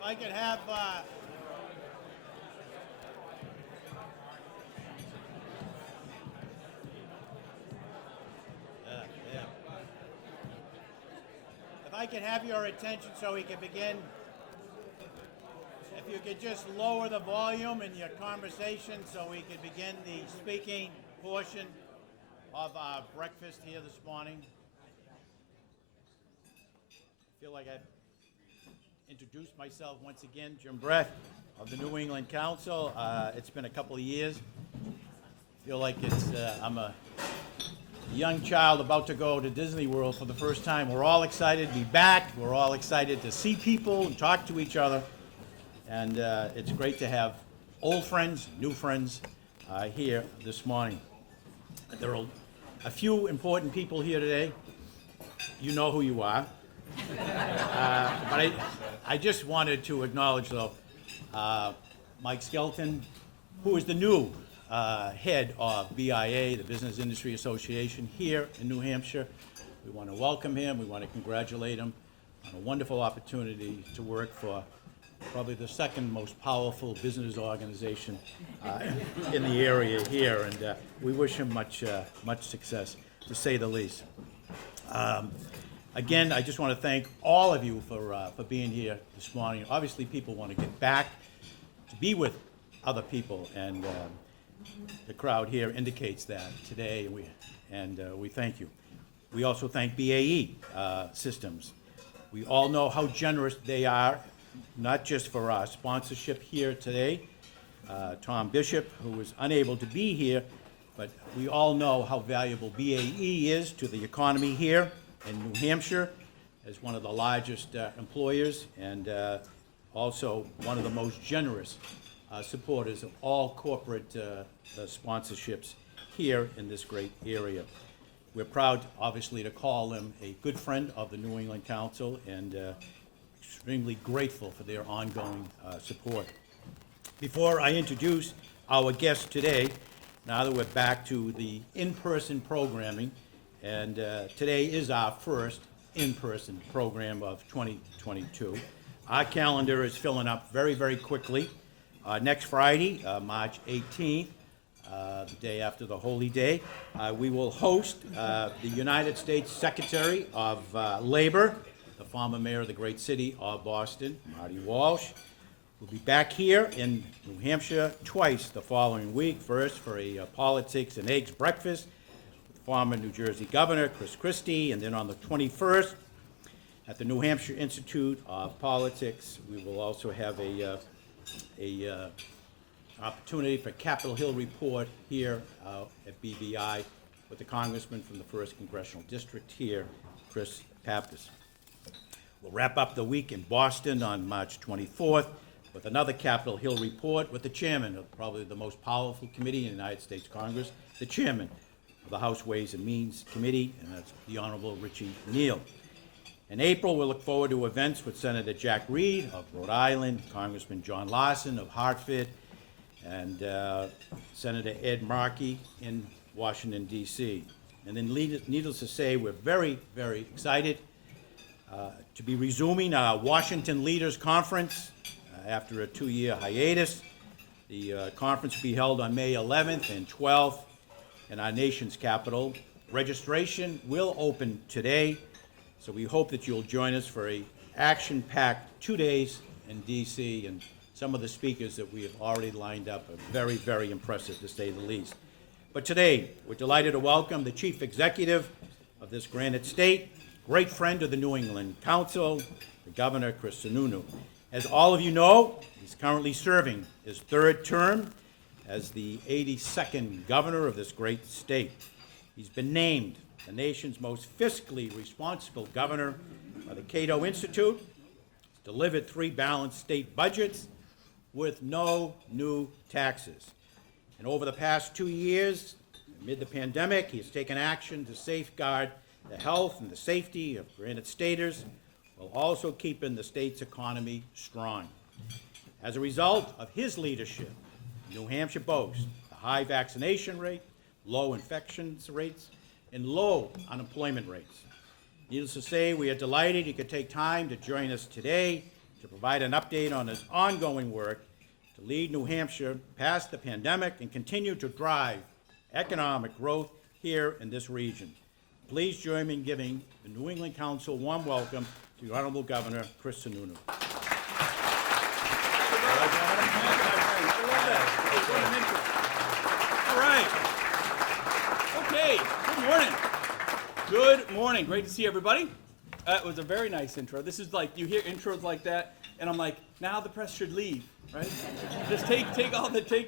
If I could have, yeah. If I could have your attention so we can begin. If you could just lower the volume in your conversation so we could begin the speaking portion of our breakfast here this morning. I feel like I've introduced myself once again. Jim Brett of the New England Council. It's been a couple of years. I feel like I'm a young child about to go to Disney World for the first time. We're all excited to be back. We're all excited to see people and talk to each other. And it's great to have old friends, new friends here this morning. There are a few important people here today. You know who you are. But I just wanted to acknowledge, though, Mike Skelton, who is the new head of BIA, the Business Industry Association, here in New Hampshire. We want to welcome him. We want to congratulate him on a wonderful opportunity to work for probably the second most powerful business organization in the area here, and we wish him much success, to say the least. Again, I just want to thank all of you for being here this morning. Obviously, people want to get back to be with other people, and the crowd here indicates that today, and we thank you. We also thank BAE Systems. We all know how generous they are, not just for our sponsorship here today. Tom Bishop, who was unable to be here, but we all know how valuable BAE is to the economy here in New Hampshire as one of the largest employers, and also one of the most generous supporters of all corporate sponsorships here in this great area. We're proud, obviously, to call them a good friend of the New England Council, and extremely grateful for their ongoing support. Before I introduce our guest today, now that we're back to the in-person programming, and today is our first in-person program of 2022. Our calendar is filling up very, very quickly. Next Friday, March 18th, the day after the Holy Day, we will host the United States Secretary of Labor, the former mayor of the great city of Boston, Marty Walsh. We'll be back here in New Hampshire twice the following week. First for a politics and eggs breakfast with former New Jersey Governor Chris Christie, and then on the 21st at the New Hampshire Institute of Politics, we will also have a opportunity for Capitol Hill report here at BVI with the congressman from the 1st Congressional District here, Chris Pappas. We'll wrap up the week in Boston on March 24th with another Capitol Hill report with the chairman of probably the most powerful committee in the United States Congress, the chairman of the House Ways and Means Committee, and that's the Honorable Richie Neal. In April, we'll look forward to events with Senator Jack Reed of Rhode Island, Congressman John Larson of Hartford, and Senator Ed Markey in Washington, D.C. And then needless to say, we're very, very excited to be resuming our Washington Leaders Conference after a 2-year hiatus. The conference will be held on May 11th and 12th in our nation's capital. Registration will open today, so we hope that you'll join us for a action-packed 2 days in D.C., and some of the speakers that we have already lined up are very, very impressive, to say the least. But today, we're delighted to welcome the Chief Executive of this Granite State, great friend of the New England Council, the Governor, Chris Sununu. As all of you know, he's currently serving his 3rd term as the 82nd governor of this great state. He's been named the nation's most fiscally responsible governor by the Cato Institute. He's delivered 3 balanced state budgets with no new taxes. And over the past 2 years, amid the pandemic, he has taken action to safeguard the health and the safety of Granite Staters, while also keeping the state's economy strong. As a result of his leadership, New Hampshire boasts a high vaccination rate, low infections rates, and low unemployment rates. Needless to say, we are delighted you could take time to join us today to provide an update on his ongoing work to lead New Hampshire past the pandemic and continue to drive economic growth here in this region. Please join me in giving the New England Council a warm welcome to the Honorable Governor, Chris Sununu. All right. Okay, good morning. Good morning. Great to see everybody. It was a very nice intro. This is like, you hear intros like that, and I'm like, now the press should leave, right? Just take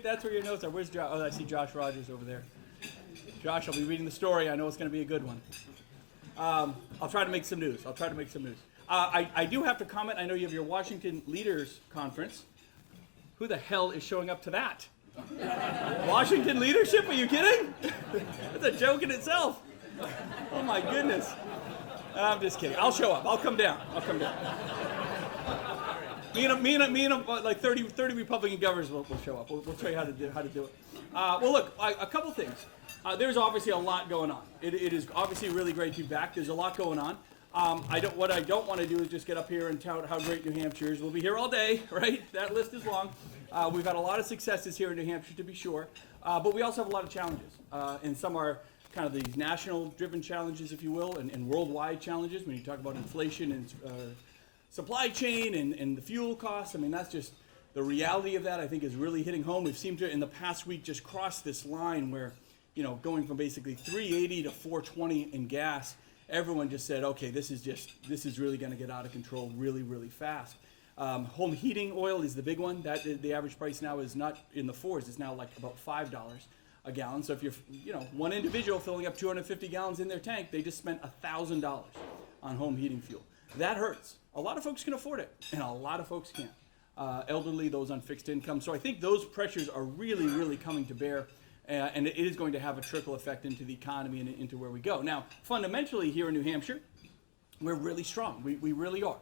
that's where your notes are. Where's Josh? Oh, I see Josh Rogers over there. Josh, I'll be reading the story. I know it's going to be a good one. I'll try to make some news. I do have to comment. I know you have your Washington Leaders Conference. Who the hell is showing up to that? Washington leadership? Are you kidding? That's a joke in itself. Oh my goodness. I'm just kidding. I'll show up. I'll come down. Me and like 30 Republican governors will show up. We'll show you how to do it. Well, look, a couple things. There's obviously a lot going on. It is obviously really great to be back. There's a lot going on. What I don't want to do is just get up here and tout how great New Hampshire is. We'll be here all day, right? That list is long. We've had a lot of successes here in New Hampshire, to be sure. But we also have a lot of challenges. And some are kind of these national-driven challenges, if you will, and worldwide challenges when you talk about inflation and supply chain and the fuel costs. I mean, that's just the reality of that, I think, is really hitting home. We've seemed to, in the past week, just cross this line where, you know, going from basically $3.80 to $4.20 in gas, everyone just said, okay, this is really going to get out of control really, really fast. Home heating oil is the big one. The average price now is not in the fours. It's now like about $5 a gallon. So if you're, one individual filling up 250 gallons in their tank, they just spent $1,000 on home heating fuel. That hurts. A lot of folks can afford it, and a lot of folks can't. Elderly, those on fixed income. So I think those pressures are really, really coming to bear, and it is going to have a trickle effect into the economy and into where we go. Now, fundamentally here in New Hampshire, we're really strong. We really are.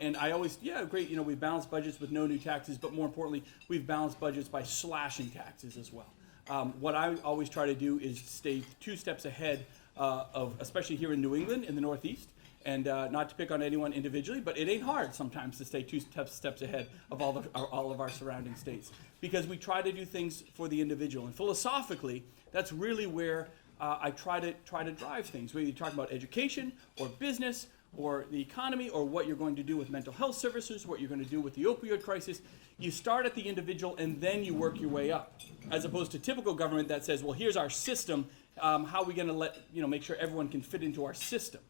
And I always, great, we've balanced budgets with no new taxes, but more importantly, we've balanced budgets by slashing taxes as well. What I always try to do is stay 2 steps ahead of, especially here in New England, in the Northeast, and not to pick on anyone individually, but it ain't hard sometimes to stay 2 steps ahead of all of our surrounding states, because we try to do things for the individual. And philosophically, that's really where I try to drive things, whether you talk about education or business or the economy or what you're going to do with mental health services, what you're going to do with the opioid crisis. You start at the individual and then you work your way up, as opposed to typical government that says, well, here's our system. How are we going to make sure everyone can fit into our system?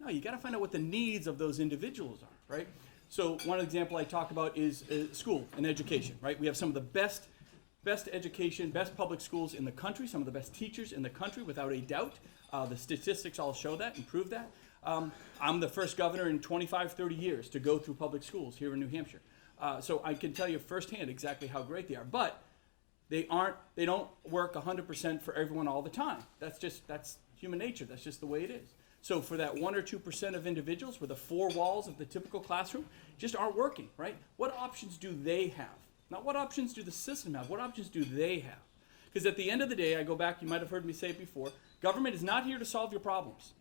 No, you got to find out what the needs of those individuals are, right? So one example I talk about is school and education, right? We have some of the best education, best public schools in the country, some of the best teachers in the country, without a doubt. The statistics all show that and prove that. I'm the first governor in 25, 30 years to go through public schools here in New Hampshire. So I can tell you firsthand exactly how great they are. But they don't work 100% for everyone all the time. That's human nature. That's just the way it is. So for that 1 or 2% of individuals where the 4 walls of the typical classroom just aren't working, right? What options do they have? Not what options do the system have, what options do they have? Because at the end of the day, I go back, you might have heard me say it before, government is not here to solve your problems.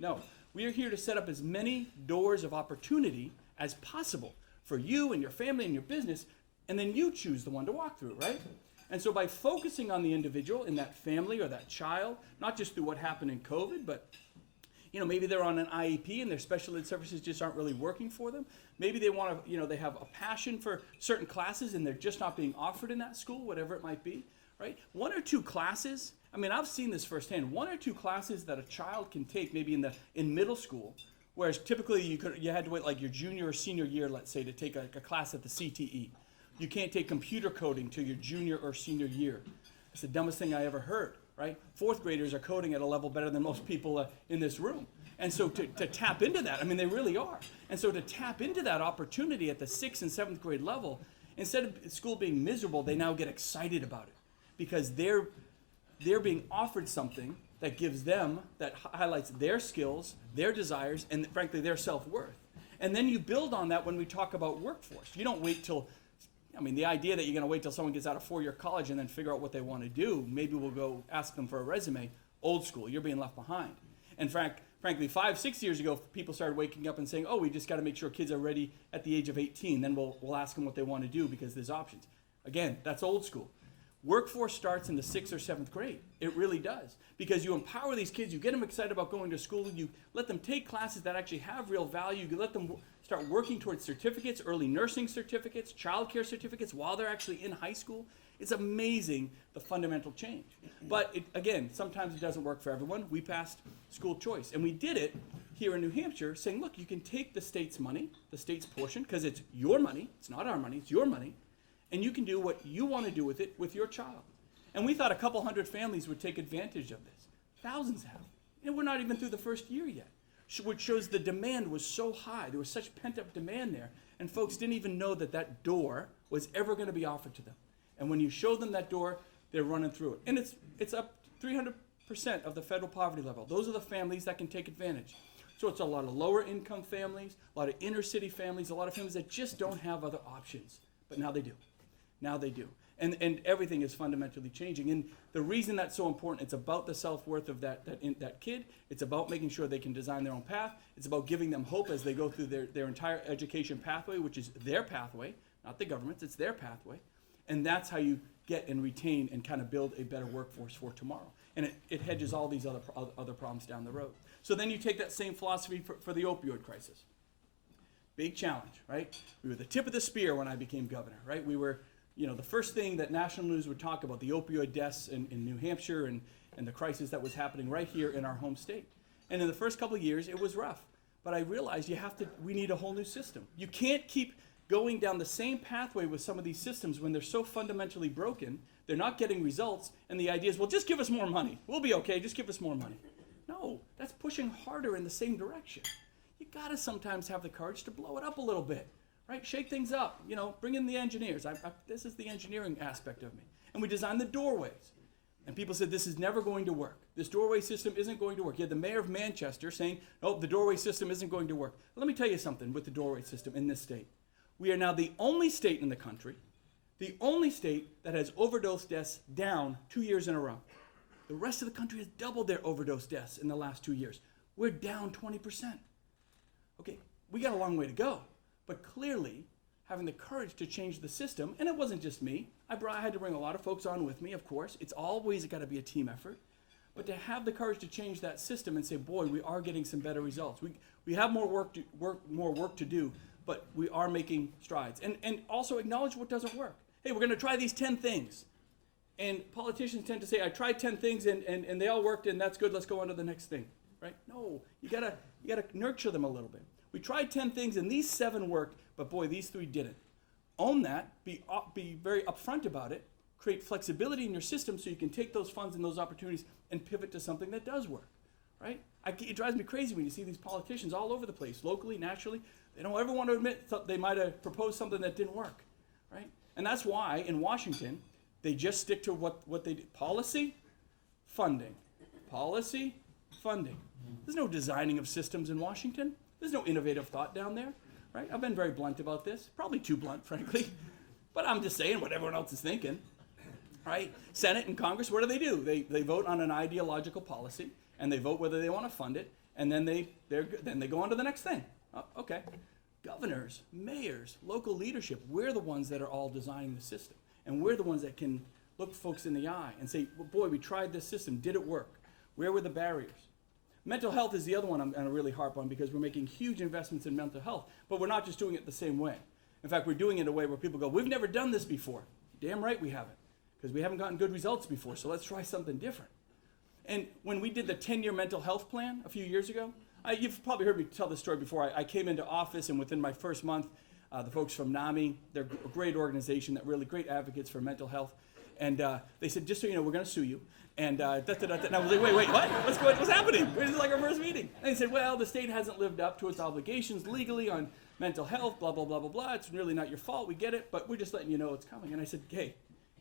No, we are here to set up as many doors of opportunity as possible for you and your family and your business, and then you choose the one to walk through, right? And so by focusing on the individual in that family or that child, not just through what happened in COVID, but maybe they're on an IEP and their special ed services just aren't really working for them. Maybe they want to, they have a passion for certain classes and they're just not being offered in that school, whatever it might be, right? 1 or 2 classes, I've seen this firsthand, 1 or 2 classes that a child can take maybe in middle school, whereas typically you had to wait like your junior or senior year, let's say, to take a class at the CTE. You can't take computer coding till your junior or senior year. It's the dumbest thing I ever heard, right? 4th graders are coding at a level better than most people in this room. And so to tap into that, they really are. And so to tap into that opportunity at the 6th and 7th grade level, instead of school being miserable, they now get excited about it because they're being offered something that gives them, that highlights their skills, their desires, and frankly, their self-worth. And then you build on that when we talk about workforce. You don't wait till, the idea that you're going to wait till someone gets out of 4-year college and then figure out what they want to do, maybe we'll go ask them for a resume, old school, you're being left behind. In fact, Frankly, 5-6 years ago, people started waking up and saying, oh, we just got to make sure kids are ready at the age of 18. Then we'll ask them what they want to do because there's options. Again, that's old school. Workforce starts in the 6th or 7th grade. It really does. Because you empower these kids, you get them excited about going to school, you let them take classes that actually have real value, you let them start working towards certificates, early nursing certificates, childcare certificates while they're actually in high school. It's amazing the fundamental change. But again, sometimes it doesn't work for everyone. We passed school choice. And we did it here in New Hampshire saying, look, you can take the state's money, the state's portion, because it's your money, it's not our money, it's your money, and you can do what you want to do with it with your child. And we thought a couple hundred families would take advantage of this. Thousands have. And we're not even through the first year yet, which shows the demand was so high. There was such pent-up demand there, and folks didn't even know that that door was ever going to be offered to them. And when you show them that door, they're running through it. And it's up 300% of the federal poverty level. Those are the families that can take advantage. So it's a lot of lower income families, a lot of inner city families, a lot of families that just don't have other options. But now they do. Now they do. And everything is fundamentally changing. And the reason that's so important, it's about the self-worth of that kid. It's about making sure they can design their own path. It's about giving them hope as they go through their entire education pathway, which is their pathway, not the government's, it's their pathway. And that's how you get and retain and kind of build a better workforce for tomorrow. And it hedges all these other problems down the road. So then you take that same philosophy for the opioid crisis. Big challenge, right? We were the tip of the spear when I became governor, right? We were, the first thing that national news would talk about, the opioid deaths in New Hampshire and the crisis that was happening right here in our home state. And in the first couple of years, it was rough. But I realized we need a whole new system. You can't keep going down the same pathway with some of these systems when they're so fundamentally broken, they're not getting results, and the idea is, well, just give us more money. We'll be okay, just give us more money. No, that's pushing harder in the same direction. You gotta sometimes have the courage to blow it up a little bit, right? Shake things up, bring in the engineers. This is the engineering aspect of me. And we designed the doorways. And people said, this is never going to work. This doorway system isn't going to work. You had the mayor of Manchester saying, no, the doorway system isn't going to work. Let me tell you something with the doorway system in this state. We are now the only state in the country, the only state that has overdose deaths down 2 years in a row. The rest of the country has doubled their overdose deaths in the last 2 years. We're down 20%. Okay, we got a long way to go, but clearly having the courage to change the system, and it wasn't just me. I had to bring a lot of folks on with me, of course. It's always got to be a team effort. But to have the courage to change that system and say, boy, we are getting some better results. We have more work to do, but we are making strides. And also acknowledge what doesn't work. Hey, we're going to try these 10 things. And politicians tend to say, I tried 10 things and they all worked and that's good, let's go on to the next thing, right? No, you gotta nurture them a little bit. We tried 10 things and these 7 worked, but boy, these 3 didn't. Own that, be very upfront about it, create flexibility in your system so you can take those funds and those opportunities and pivot to something that does work, right? It drives me crazy when you see these politicians all over the place, locally, nationally. They don't ever want to admit they might have proposed something that didn't work, right? And that's why in Washington, they just stick to what they do. Policy, funding. Policy, funding. There's no designing of systems in Washington. There's no innovative thought down there, right? I've been very blunt about this. Probably too blunt, frankly. But I'm just saying what everyone else is thinking, right? Senate and Congress, what do? They vote on an ideological policy, and they vote whether they want to fund it, and then they go on to the next thing. Oh, okay. Governors, mayors, local leadership, we're the ones that are all designing the system. And we're the ones that can look folks in the eye and say, well, boy, we tried this system. Did it work? Where were the barriers? Mental health is the other one I'm going to really harp on because we're making huge investments in mental health. But we're not just doing it the same way. In fact, we're doing it in a way where people go, we've never done this before. Damn right we haven't. Because we haven't gotten good results before, so let's try something different. And when we did the 10-year mental health plan a few years ago, you've probably heard me tell this story before. I came into office, and within my first month, the folks from NAMI, they're a great organization, that really great advocates for mental health. And they said, just so you know, we're going to sue you. And and I was like, wait, what? What's happening? This is like our first meeting. And they said, well, the state hasn't lived up to its obligations legally on mental health, blah, blah, blah, blah, blah. It's really not your fault. We get it, but we're just letting you know it's coming. And I said, hey,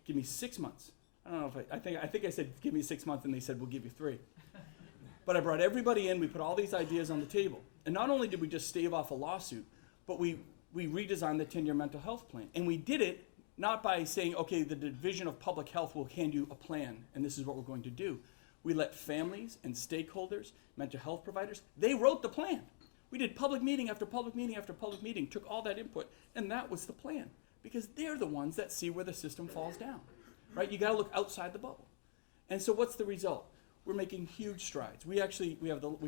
give me 6 months. I don't know if I think I said, give me 6 months, and they said, we'll give you 3. But I brought everybody in. We put all these ideas on the table. And not only did we just stave off a lawsuit, but we redesigned the 10-year mental health plan. And we did it not by saying, okay, the Division of Public Health will hand you a plan, and this is what we're going to do. We let families and stakeholders, mental health providers, they wrote the plan. We did public meeting after public meeting after public meeting, took all that input, and that was the plan. Because they're the ones that see where the system falls down, right? You gotta look outside the bubble. And so what's the result? We're making huge strides. We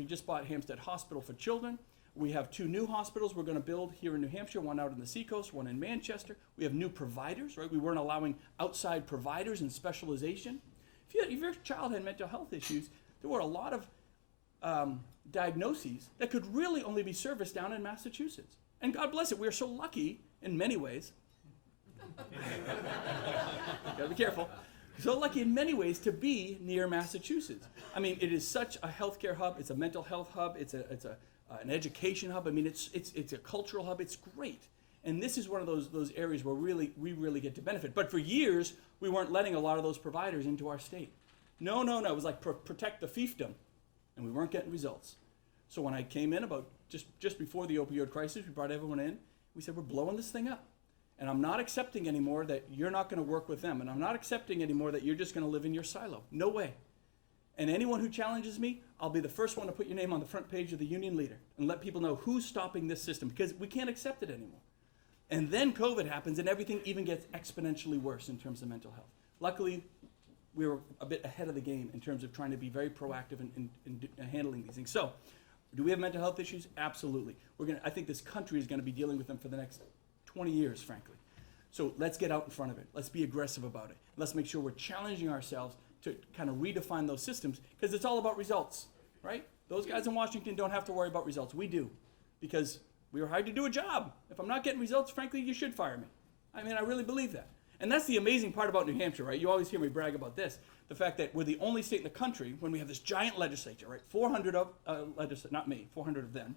just bought Hampstead Hospital for Children. We have 2 new hospitals we're gonna build here in New Hampshire, one out in the Seacoast, one in Manchester. We have new providers, right? We weren't allowing outside providers and specialization. If your child had mental health issues, there were a lot of diagnoses that could really only be serviced down in Massachusetts. And God bless it, we are so lucky in many ways. Gotta be careful. So lucky in many ways to be near Massachusetts. I mean, it is such a healthcare hub. It's a mental health hub. It's an education hub. I mean, it's a cultural hub. It's great. And this is one of those areas where we really get to benefit. But for years, we weren't letting a lot of those providers into our state. No. It was like protect the fiefdom, and we weren't getting results. So when I came in about just before the opioid crisis, we brought everyone in. We said, we're blowing this thing up. And I'm not accepting anymore that you're not going to work with them. And I'm not accepting anymore that you're just going to live in your silo. No way. And anyone who challenges me, I'll be the first one to put your name on the front page of the Union Leader and let people know who's stopping this system, because we can't accept it anymore. And then COVID happens and everything even gets exponentially worse in terms of mental health. Luckily, we were a bit ahead of the game in terms of trying to be very proactive in handling these things. So, do we have mental health issues? Absolutely. I think this country is going to be dealing with them for the next 20 years, frankly. So let's get out in front of it. Let's be aggressive about it. Let's make sure we're challenging ourselves to kind of redefine those systems, because it's all about results, right? Those guys in Washington don't have to worry about results. We do, because we were hired to do a job. If I'm not getting results, frankly, you should fire me. I mean, I really believe that. And that's the amazing part about New Hampshire, right? You always hear me brag about this, the fact that we're the only state in the country when we have this giant legislature, right? 400 of, not me, 400 of them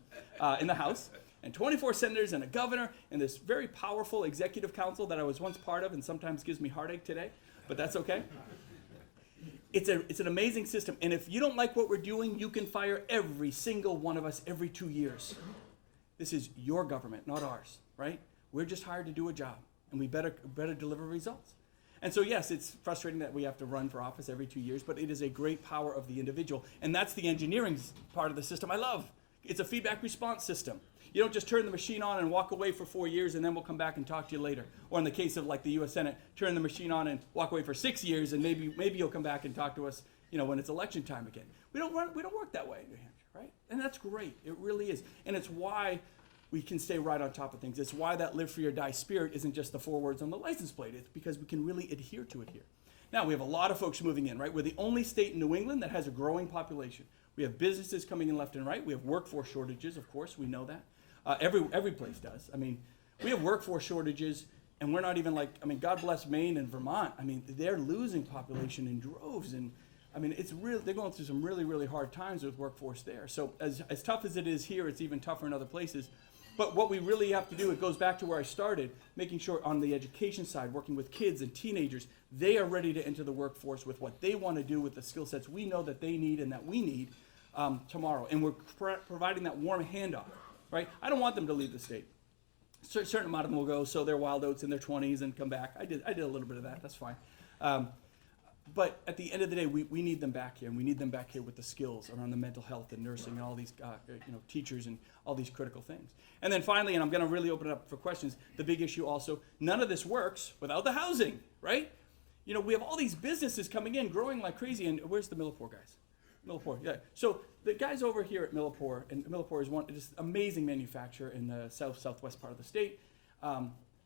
in the House, and 24 senators and a governor, and this very powerful executive council that I was once part of and sometimes gives me heartache today, but that's okay. It's an amazing system, and if you don't like what we're doing, you can fire every single one of us every 2 years. This is your government, not ours, right? We're just hired to do a job, and we better deliver results. And so yes, it's frustrating that we have to run for office every 2 years, but it is a great power of the individual, and that's the engineering part of the system I love. It's a feedback response system. You don't just turn the machine on and walk away for 4 years and then we'll come back and talk to you later. Or in the case of like the US Senate, turn the machine on and walk away for 6 years and maybe you'll come back and talk to us, when it's election time again. We don't work that way in New Hampshire, right? And that's great. It really is. And it's why we can stay right on top of things. It's why that live free or die spirit isn't just the 4 words on the license plate. It's because we can really adhere to it here. Now, we have a lot of folks moving in, right? We're the only state in New England that has a growing population. We have businesses coming in left and right. We have workforce shortages, of course, we know that. Every place does. I mean, we have workforce shortages, and we're not even God bless Maine and Vermont. I mean, they're losing population in droves, and I mean, they're going through some really, really hard times with workforce there. So as tough as it is here, it's even tougher in other places. But what we really have to do, it goes back to where I started, making sure on the education side, working with kids and teenagers, they are ready to enter the workforce with what they want to do with the skill sets we know that they need and that we need tomorrow. And we're providing that warm handoff. Right? I don't want them to leave the state. A certain amount of them will go sow their wild oats in their 20s and come back. I did a little bit of that. That's fine. But at the end of the day, we need them back here, and we need them back here with the skills around the mental health and nursing and all these teachers and all these critical things. And then finally, and I'm going to really open it up for questions, the big issue also, none of this works without the housing, right? We have all these businesses coming in, growing like crazy, and where's the Millipore guys? Millipore, yeah. So the guys over here at Millipore, and Millipore is just amazing manufacturer in the southwest part of the state.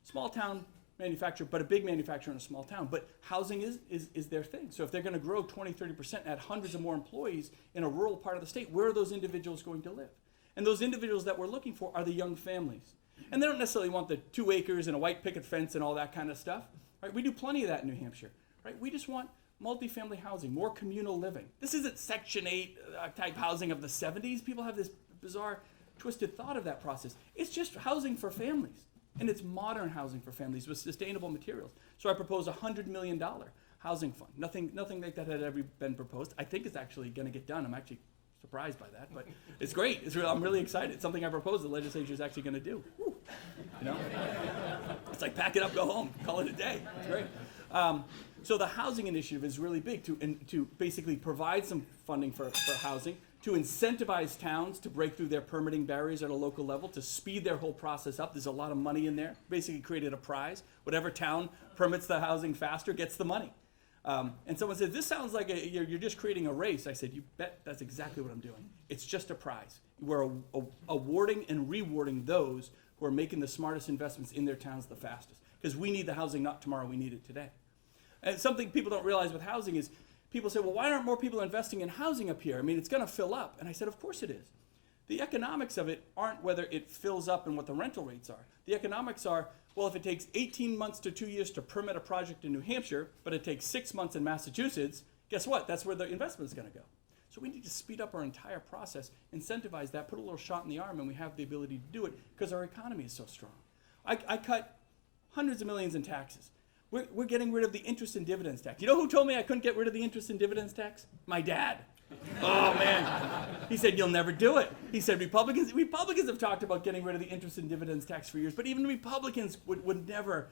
Small town manufacturer, but a big manufacturer in a small town. But housing is their thing. So if they're going to grow 20-30%, add hundreds of more employees in a rural part of the state, where are those individuals going to live? And those individuals that we're looking for are the young families. And they don't necessarily want the 2 acres and a white picket fence and all that kind of stuff. Right? We do plenty of that in New Hampshire. Right? We just want multifamily housing, more communal living. This isn't Section 8 type housing of the 70s. People have this bizarre, twisted thought of that process. It's just housing for families, and it's modern housing for families with sustainable materials. So I propose a $100 million housing fund. Nothing like that had ever been proposed. I think it's actually going to get done. I'm actually surprised by that, but it's great. I'm really excited. It's something I proposed the legislature is actually going to do. Woo. It's like pack it up, go home, call it a day. It's great. So the housing initiative is really big to basically provide some funding for housing, to incentivize towns to break through their permitting barriers at a local level, to speed their whole process up. There's a lot of money in there. Basically created a prize. Whatever town permits the housing faster gets the money. And someone said, this sounds like you're just creating a race. I said, you bet that's exactly what I'm doing. It's just a prize. We're awarding and rewarding those who are making the smartest investments in their towns the fastest. Because we need the housing not tomorrow, we need it today. And something people don't realize with housing is, people say, well, why aren't more people investing in housing up here? I mean, it's gonna fill up. And I said, of course it is. The economics of it aren't whether it fills up and what the rental rates are. The economics are, well, if it takes 18 months to 2 years to permit a project in New Hampshire, but it takes 6 months in Massachusetts, guess what? That's where the investment is gonna go. So we need to speed up our entire process, incentivize that, put a little shot in the arm, and we have the ability to do it because our economy is so strong. I cut hundreds of millions in taxes. We're getting rid of the interest and dividends tax. You know who told me I couldn't get rid of the interest and dividends tax? My dad. Oh man. He said, you'll never do it. He said, Republicans have talked about getting rid of the interest and dividends tax for years, but even Republicans would never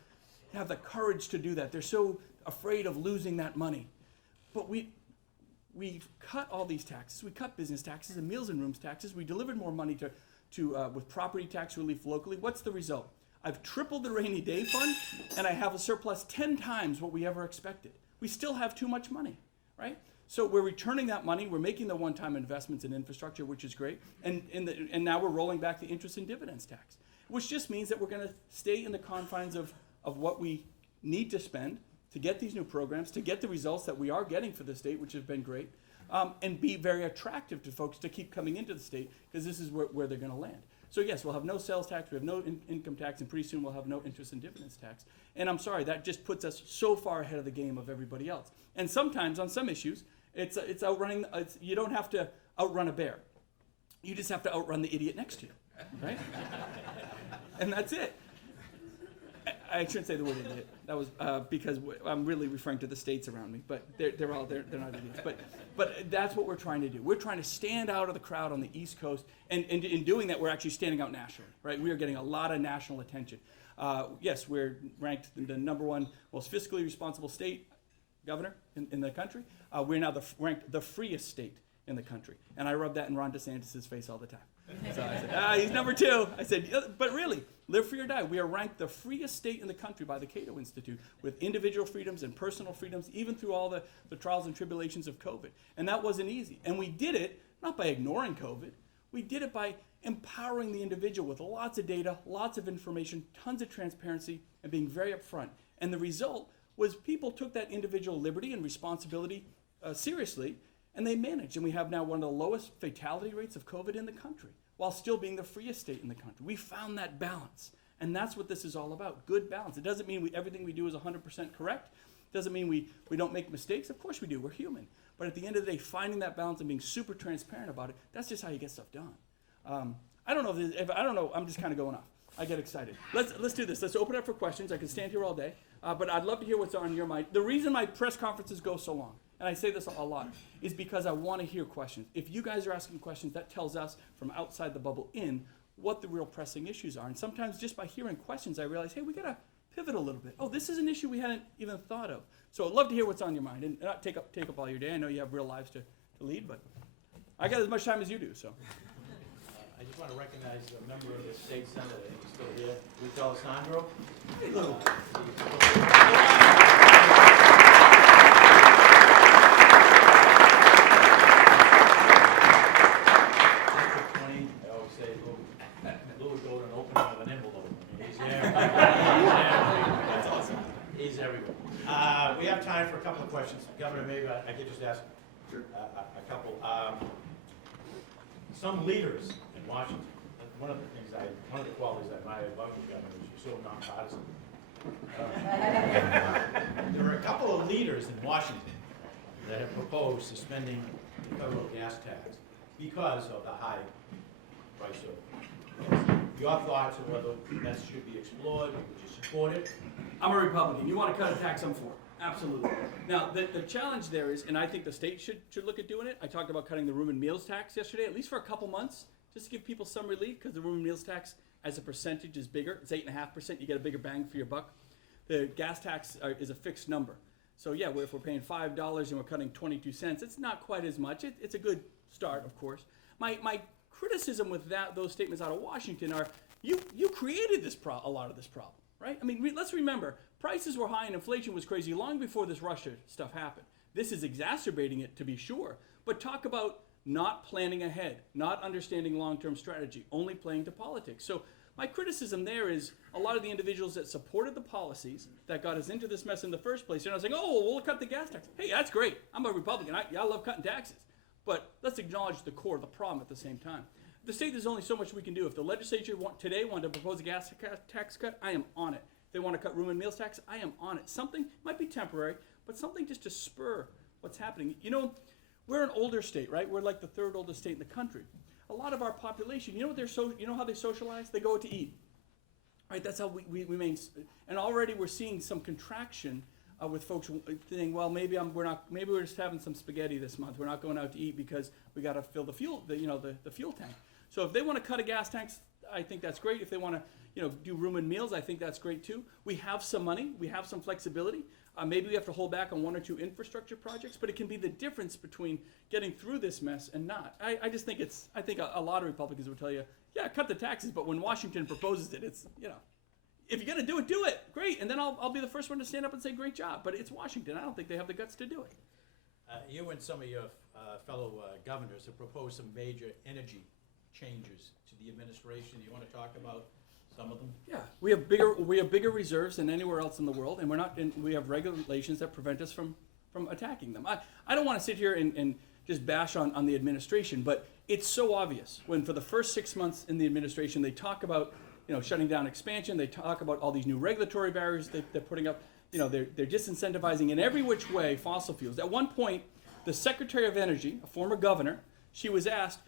have the courage to do that. They're so afraid of losing that money. But we cut all these taxes. We cut business taxes and meals and rooms taxes. We delivered more money with property tax relief locally. What's the result? I've tripled the rainy day fund, and I have a surplus 10 times what we ever expected. We still have too much money, right? So we're returning that money. We're making the one-time investments in infrastructure, which is great, and now we're rolling back the interest and dividends tax, which just means that we're going to stay in the confines of what we need to spend to get these new programs, to get the results that we are getting for the state, which have been great, and be very attractive to folks to keep coming into the state, because this is where they're going to land. So yes, we'll have no sales tax, we have no income tax, and pretty soon we'll have no interest and dividends tax. And I'm sorry, that just puts us so far ahead of the game of everybody else. And sometimes on some issues, it's outrunning. You don't have to outrun a bear. You just have to outrun the idiot next to you, right? And that's it. I shouldn't say the word idiot. That was because I'm really referring to the states around me, but they're not idiots. But that's what we're trying to do. We're trying to stand out of the crowd on the East Coast, and in doing that, we're actually standing out nationally, right? We are getting a lot of national attention. Yes, we're ranked the #1 most fiscally responsible state, governor in the country. We're now ranked the freest state in the country, and I rub that in Ron DeSantis' face all the time. So I said, he's #2. I said, but really, live free or die. We are ranked the freest state in the country by the Cato Institute, with individual freedoms and personal freedoms, even through all the trials and tribulations of COVID. And that wasn't easy. And we did it not by ignoring COVID. We did it by empowering the individual with lots of data, lots of information, tons of transparency, and being very upfront. And the result was people took that individual liberty and responsibility seriously, and they managed. And we have now one of the lowest fatality rates of COVID in the country, while still being the freest state in the country. We found that balance. And that's what this is all about, good balance. It doesn't mean everything we do is 100% correct. It doesn't mean we don't make mistakes. Of course we do, we're human. But at the end of the day, finding that balance and being super transparent about it, that's just how you get stuff done. I don't know, I'm just kind of going off. I get excited. Let's do this. Let's open up for questions. I could stand here all day, but I'd love to hear what's on your mind. The reason my press conferences go so long, and I say this a lot, is because I want to hear questions. If you guys are asking questions, that tells us from outside the bubble in what the real pressing issues are. And sometimes just by hearing questions, I realize, hey, we got to pivot a little bit. Oh, this is an issue we hadn't even thought of. So I'd love to hear what's on your mind and not take up all your day. I know you have real lives to lead, but I got as much time as you do, so. I just want to recognize a member of the state senate, I think he's still here, Luke Alessandro. Hey, Luke. I always say, Lou would go to an opening of an envelope. I mean, he's there. That's awesome. He's everywhere. We have time for a couple of questions. Governor, maybe I could just ask a couple. Some leaders in Washington, one of the qualities I admire about you, Governor, is you're so nonpartisan. There are a couple of leaders in Washington that have proposed suspending the federal gas tax because of the high price of gas. Your thoughts on whether that should be explored, would you support it? I'm a Republican. You want to cut a tax, I'm for it. Absolutely. Now, the challenge there is, and I think the state should look at doing it. I talked about cutting the room and meals tax yesterday, at least for a couple months, just to give people some relief, because the room and meals tax as a percentage is bigger. It's 8.5%. You get a bigger bang for your buck. The gas tax is a fixed number. So yeah, if we're paying $5 and we're cutting 22 cents, it's not quite as much. It's a good start, of course. My criticism with those statements out of Washington are, you created a lot of this problem, right? I mean, let's remember, prices were high and inflation was crazy long before this Russia stuff happened. This is exacerbating it, to be sure. But talk about not planning ahead, not understanding long-term strategy, only playing to politics. So my criticism there is a lot of the individuals that supported the policies that got us into this mess in the first place, and I was like, oh, we'll cut the gas tax. Hey, that's great. I'm a Republican. I love cutting taxes. But let's acknowledge the core of the problem at the same time. The state, there's only so much we can do. If the legislature today wanted to propose a gas tax cut, I am on it. If they want to cut room and meals tax, I am on it. Something might be temporary, but something just to spur what's happening. You know, we're an older state, right? We're like the third oldest state in the country. A lot of our population, you know how they socialize? They go out to eat, right? That's how we remain. And already we're seeing some contraction with folks saying, well, maybe we're just having some spaghetti this month. We're not going out to eat because we got to fill the fuel tank. So if they want to cut a gas tax, I think that's great. If they want to, do room and meals, I think that's great too. We have some money. We have some flexibility. Maybe we have to hold back on one or two infrastructure projects, but it can be the difference between getting through this mess and not. I just think I think a lot of Republicans would tell you, yeah, cut the taxes, but when Washington proposes it, it's, if you're going to do it, great. And then I'll be the first one to stand up and say, great job. But it's Washington. I don't think they have the guts to do it. You and some of your fellow governors have proposed some major energy changes to the administration. You want to talk about some of them? Yeah, we have bigger reserves than anywhere else in the world, and we have regulations that prevent us from attacking them. I don't want to sit here and just bash on the administration, but it's so obvious when for the first 6 months in the administration they talk about shutting down expansion, they talk about all these new regulatory barriers they're putting up, they're disincentivizing in every which way fossil fuels. At one point, the Secretary of Energy, a former governor, she was asked,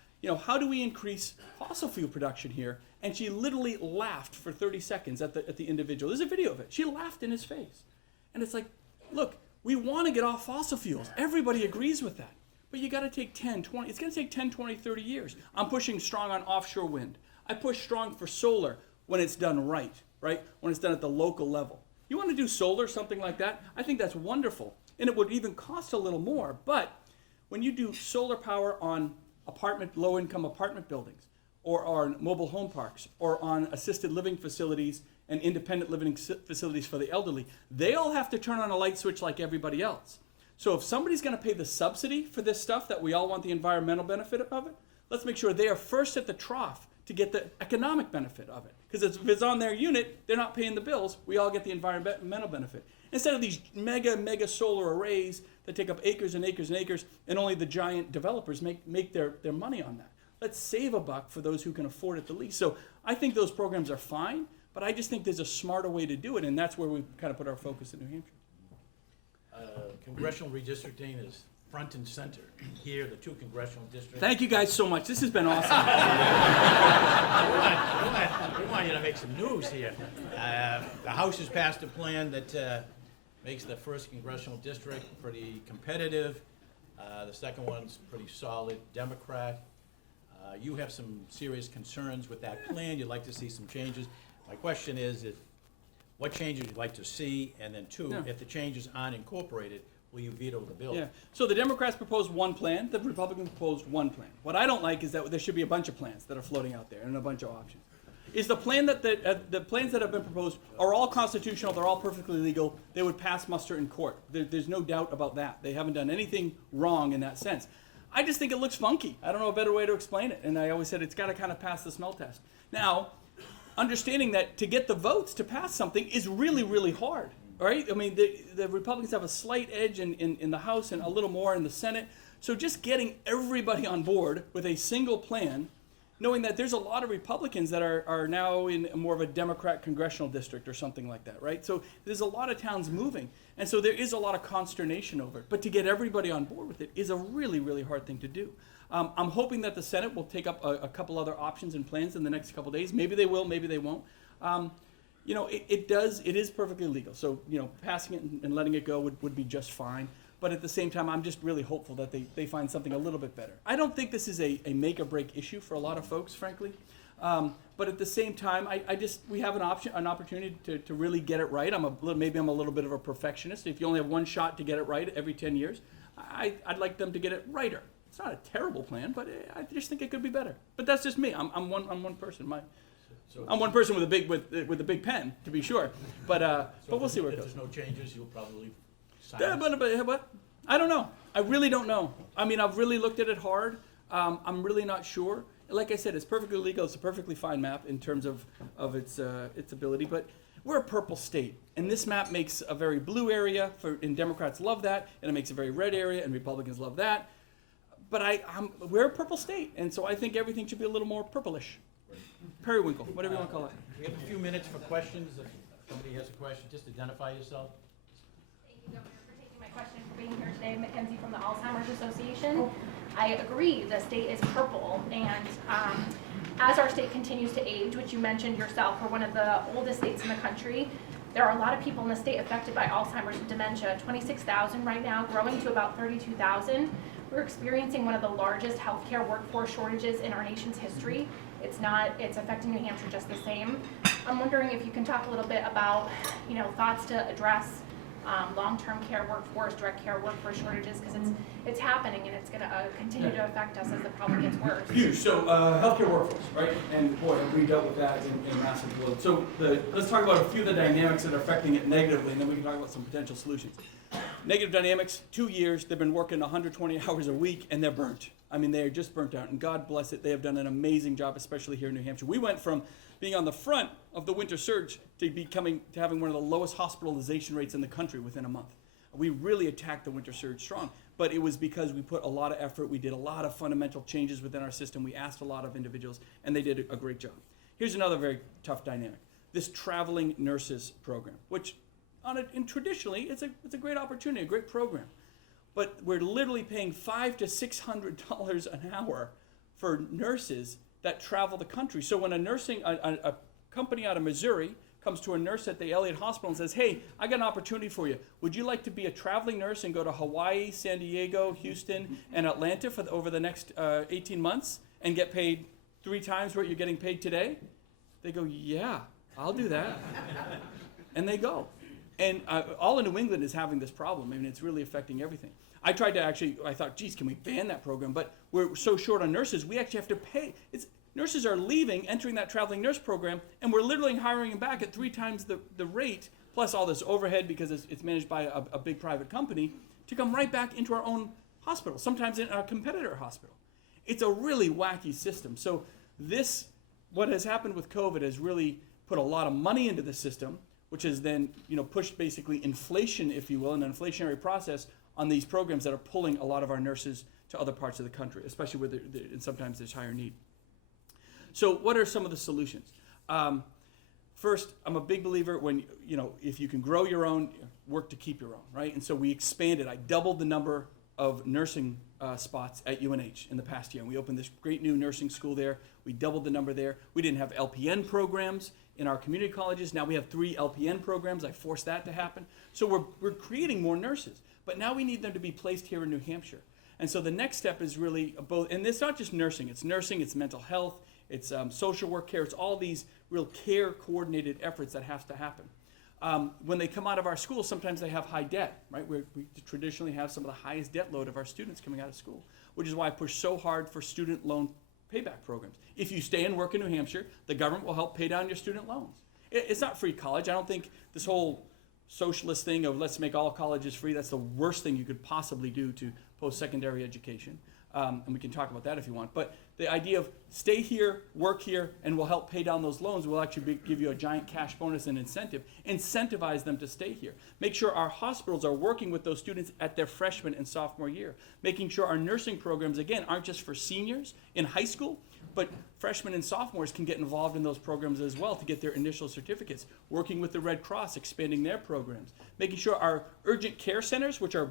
how do we increase fossil fuel production here? And she literally laughed for 30 seconds at the individual. There's a video of it. She laughed in his face. And it's like, look, we want to get off fossil fuels. Everybody agrees with that. But you got to take 10, 20, it's going to take 10, 20, 30 years. I'm pushing strong on offshore wind. I push strong for solar when it's done right? When it's done at the local level. You want to do solar, something like that? I think that's wonderful. And it would even cost a little more. But when you do solar power on low-income apartment buildings, or on mobile home parks, or on assisted living facilities and independent living facilities for the elderly, they all have to turn on a light switch like everybody else. So if somebody's going to pay the subsidy for this stuff that we all want the environmental benefit of it, let's make sure they are first at the trough to get the economic benefit of it. Because if it's on their unit, they're not paying the bills. We all get the environmental benefit. Instead of these mega solar arrays that take up acres and acres and acres, and only the giant developers make their money on that. Let's save a buck for those who can afford it the least. So I think those programs are fine, but I just think there's a smarter way to do it, and that's where we kind of put our focus in New Hampshire. Congressional redistricting is front and center. Here, the 2 congressional districts. Thank you guys so much. This has been awesome. We want you to make some news here. The House has passed a plan that makes the 1st congressional district pretty competitive. The second one's pretty solid Democrat. You have some serious concerns with that plan. You'd like to see some changes. My question is, what changes you'd like to see? And then 2, if the changes aren't incorporated, will you veto the bill? Yeah. So the Democrats proposed one plan. The Republicans proposed one plan. What I don't like is that there should be a bunch of plans that are floating out there and a bunch of options. Is the plan that the plans that have been proposed are all constitutional? They're all perfectly legal. They would pass muster in court. There's no doubt about that. They haven't done anything wrong in that sense. I just think it looks funky. I don't know a better way to explain it. And I always said it's got to kind of pass the smell test. Now, understanding that to get the votes to pass something is really, really hard. All right? I mean, the Republicans have a slight edge in the House and a little more in the Senate. So just getting everybody on board with a single plan, knowing that there's a lot of Republicans that are now in more of a Democrat congressional district or something like that, right? So there's a lot of towns moving. And so there is a lot of consternation over it. But to get everybody on board with it is a really, really hard thing to do. I'm hoping that the Senate will take up a couple other options and plans in the next couple days. Maybe they will, maybe they won't. It is perfectly legal. So, passing it and letting it go would be just fine. But at the same time, I'm just really hopeful that they find something a little bit better. I don't think this is a make or break issue for a lot of folks, frankly. But at the same time, we have an opportunity to really get it right. Maybe I'm a little bit of a perfectionist. If you only have one shot to get it right every 10 years, I'd like them to get it righter. It's not a terrible plan, but I just think it could be better. But that's just me. I'm one person. I'm one person with a big pen, to be sure. But we'll see where it goes. If there's no changes, you'll probably sign. Yeah, but I don't know. I really don't know. I mean, I've really looked at it hard. I'm really not sure. Like I said, it's perfectly legal. It's a perfectly fine map in terms of its ability. But we're a purple state, and this map makes a very blue area, and Democrats love that, and it makes a very red area, and Republicans love that. But we're a purple state, and so I think everything should be a little more purplish. Periwinkle, whatever you want to call it. We have a few minutes for questions. If somebody has a question, just identify yourself. Thank you, Governor, for taking my question, for being here today. Mackenzie from the Alzheimer's Association. I agree, the state is purple, and as our state continues to age, which you mentioned yourself, we're one of the oldest states in the country. There are a lot of people in the state affected by Alzheimer's and dementia, 26,000 right now, growing to about 32,000. We're experiencing one of the largest healthcare workforce shortages in our nation's history. It's affecting New Hampshire just the same. I'm wondering if you can talk a little bit about, thoughts to address long-term care workforce, direct care workforce shortages, because it's happening and it's going to continue to affect us as the problem gets worse. Huge. So healthcare workforce, right? And boy, we dealt with that in massive load. So let's talk about a few of the dynamics that are affecting it negatively, and then we can talk about some potential solutions. Negative dynamics, 2 years, they've been working 120 hours a week, and they're burnt. I mean, they're just burnt out, and God bless it, they have done an amazing job, especially here in New Hampshire. We went from being on the front of the winter surge to having one of the lowest hospitalization rates in the country within a month. We really attacked the winter surge strong, but it was because we put a lot of effort, we did a lot of fundamental changes within our system, we asked a lot of individuals, and they did a great job. Here's another very tough dynamic. This traveling nurses program, which traditionally it's a great opportunity, a great program. But we're literally paying $500 to $600 an hour for nurses that travel the country. So when a company out of Missouri comes to a nurse at the Elliott Hospital and says, hey, I got an opportunity for you. Would you like to be a traveling nurse and go to Hawaii, San Diego, Houston, and Atlanta over the next 18 months and get paid 3 times what you're getting paid today? They go, yeah, I'll do that. And they go. And all of New England is having this problem. I mean, it's really affecting everything. I thought, geez, can we ban that program? But we're so short on nurses, we actually have to pay. Nurses are leaving, entering that traveling nurse program, and we're literally hiring them back at 3 times the rate, plus all this overhead because it's managed by a big private company, to come right back into our own hospital, sometimes in our competitor hospital. It's a really wacky system. So what has happened with COVID has really put a lot of money into the system, which has then pushed basically inflation, if you will, an inflationary process on these programs that are pulling a lot of our nurses to other parts of the country, especially where and sometimes there's higher need. So what are some of the solutions? First, I'm a big believer when, if you can grow your own, work to keep your own, right? And so we expanded. I doubled the number of nursing spots at UNH in the past year. And we opened this great new nursing school there. We doubled the number there. We didn't have LPN programs in our community colleges. Now we have 3 LPN programs. I forced that to happen. So we're creating more nurses. But now we need them to be placed here in New Hampshire. And so the next step is really both, and it's not just nursing, it's mental health, it's social work care, it's all these real care coordinated efforts that have to happen. When they come out of our schools, sometimes they have high debt, right? We traditionally have some of the highest debt load of our students coming out of school, which is why I push so hard for student loan payback programs. If you stay and work in New Hampshire, the government will help pay down your student loans. It's not free college. I don't think this whole socialist thing of let's make all colleges free, that's the worst thing you could possibly do to post-secondary education. And we can talk about that if you want. But the idea of stay here, work here, and we'll help pay down those loans will actually give you a giant cash bonus and incentive. Incentivize them to stay here. Make sure our hospitals are working with those students at their freshman and sophomore year. Making sure our nursing programs, again, aren't just for seniors in high school, but freshmen and sophomores can get involved in those programs as well to get their initial certificates. Working with the Red Cross, expanding their programs. Making sure our urgent care centers, which are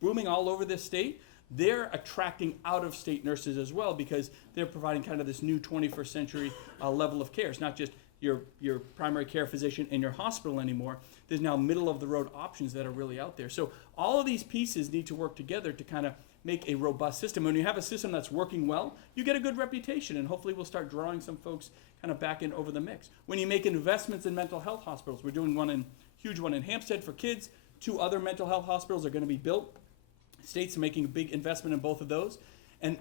booming all over this state, they're attracting out-of-state nurses as well because they're providing kind of this new 21st century level of care. It's not just your primary care physician in your hospital anymore. There's now middle of the road options that are really out there. So all of these pieces need to work together to kind of make a robust system. When you have a system that's working well, you get a good reputation, and hopefully we'll start drawing some folks kind of back in over the mix. When you make investments in mental health hospitals, we're doing huge one in Hampstead for kids. 2 other mental health hospitals are going to be built. State's making a big investment in both of those. And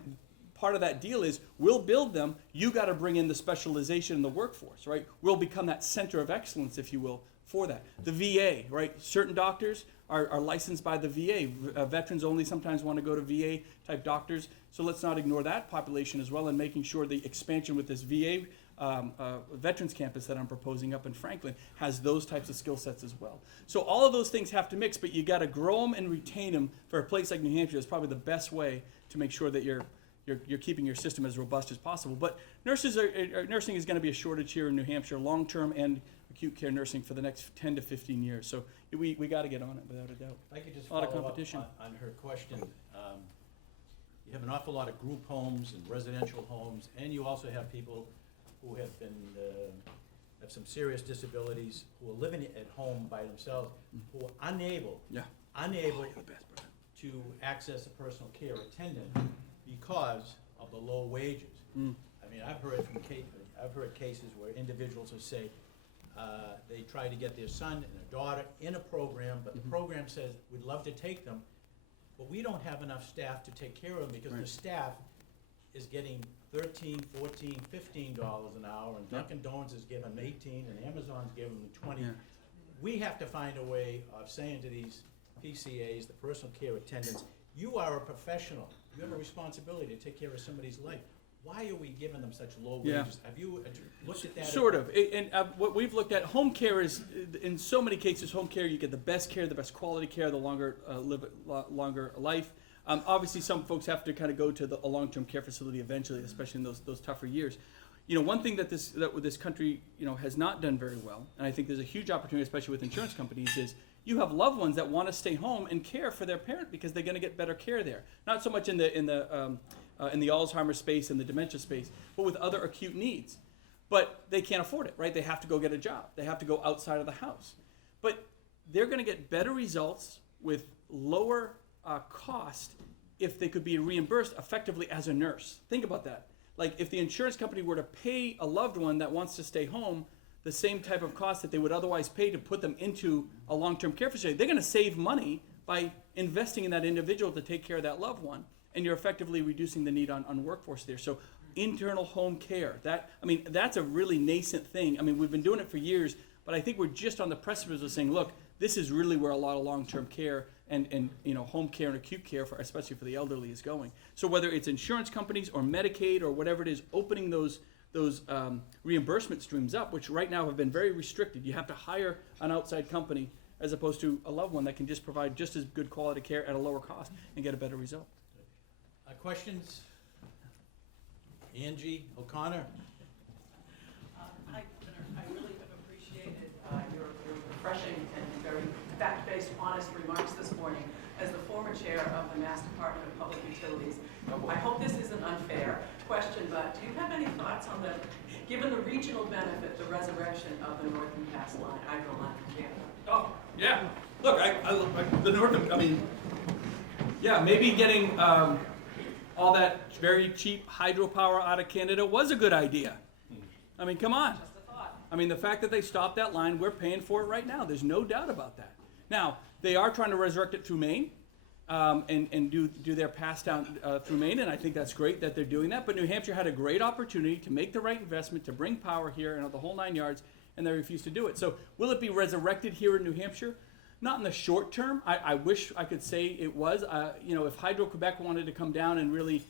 part of that deal is we'll build them. You got to bring in the specialization in the workforce, right? We'll become that center of excellence, if you will, for that. The VA, right? Certain doctors are licensed by the VA. Veterans only sometimes want to go to VA type doctors. So let's not ignore that population as well, and making sure the expansion with this VA veterans campus that I'm proposing up in Franklin has those types of skill sets as well. So all of those things have to mix, but you got to grow them and retain them. For a place like New Hampshire, that's probably the best way to make sure that you're keeping your system as robust as possible. But nursing is going to be a shortage here in New Hampshire, long-term and acute care nursing for the next 10 to 15 years. So we got to get on it without a doubt. If I could just A lot of follow up competition. on her question. You have an awful lot of group homes and residential homes, and you also have people who have some serious disabilities, who are living at home by themselves, who are unable Yeah. to access a personal care attendant because of the low wages. Mm. I mean, I've heard cases where individuals will say, they try to get their son and their daughter in a program, but the program says, we'd love to take them, but we don't have enough staff to take care of them because the Right. staff is getting $13, $14, $15 an hour, and Yeah. Dunkin' Donuts is giving them 18, and Amazon's giving them 20. Yeah. We have to find a way of saying to these PCAs, the personal care attendants, you are a professional. You have a responsibility to take care of somebody's life. Why are we giving them such low Yeah. wages? Have you looked at that? Sort of. And what we've looked at, home care is, in so many cases, home care, you get the best care, the best quality care, the longer longer life. Obviously, some folks have to kind of go to a long-term care facility eventually, especially in those tougher years. One thing that this country has not done very well, and I think there's a huge opportunity, especially with insurance companies, is you have loved ones that want to stay home and care for their parent because they're going to get better care there. Not so much in the Alzheimer's space and the dementia space, but with other acute needs. But they can't afford it, right? They have to go get a job. They have to go outside of the house. But they're going to get better results with lower cost if they could be reimbursed effectively as a nurse. Think about that. Like if the insurance company were to pay a loved one that wants to stay home the same type of cost that they would otherwise pay to put them into a long-term care facility, they're going to save money by investing in that individual to take care of that loved one, and you're effectively reducing the need on workforce there. So internal home care, that's a really nascent thing. I mean, we've been doing it for years, but I think we're just on the precipice of saying, look, this is really where a lot of long-term care and home care and acute care, especially for the elderly, is going. So whether it's insurance companies or Medicaid or whatever it is, opening those reimbursement streams up, which right now have been very restricted. You have to hire an outside company as opposed to a loved one that can just provide just as good quality care at a lower cost and get a better result. Questions? Angie O'Connor? I really have appreciated your refreshing and very fact-based, honest remarks this morning. As the former chair of the Mass Department of Public Utilities, I hope this isn't unfair question, but do you have any thoughts on given the regional benefit, the resurrection of the Northern Pass line, hydro line from Canada? Oh, yeah. Look, the Northern, maybe getting all that very cheap hydropower out of Canada was a good idea. I mean, come on. Just a thought. I mean, the fact that they stopped that line, we're paying for it right now. There's no doubt about that. Now, they are trying to resurrect it through Maine and do their pass down through Maine, and I think that's great that they're doing that. But New Hampshire had a great opportunity to make the right investment, to bring power here and the whole 9 yards, and they refused to do it. So will it be resurrected here in New Hampshire? Not in the short term. I wish I could say it was. If Hydro-Quebec wanted to come down and really,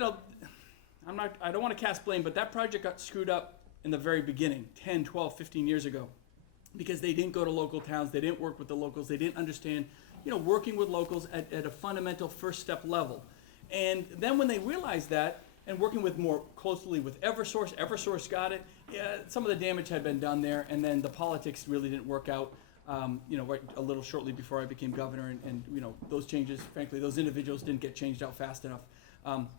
I don't want to cast blame, but that project got screwed up in the very beginning, 10, 12, 15 years ago, because they didn't go to local towns, they didn't work with the locals, they didn't understand, working with locals at a fundamental first step level. And then when they realized that, and working with more closely with Eversource got it, some of the damage had been done there, and then the politics really didn't work out. Right a little shortly before I became governor, and those changes, frankly, those individuals didn't get changed out fast enough.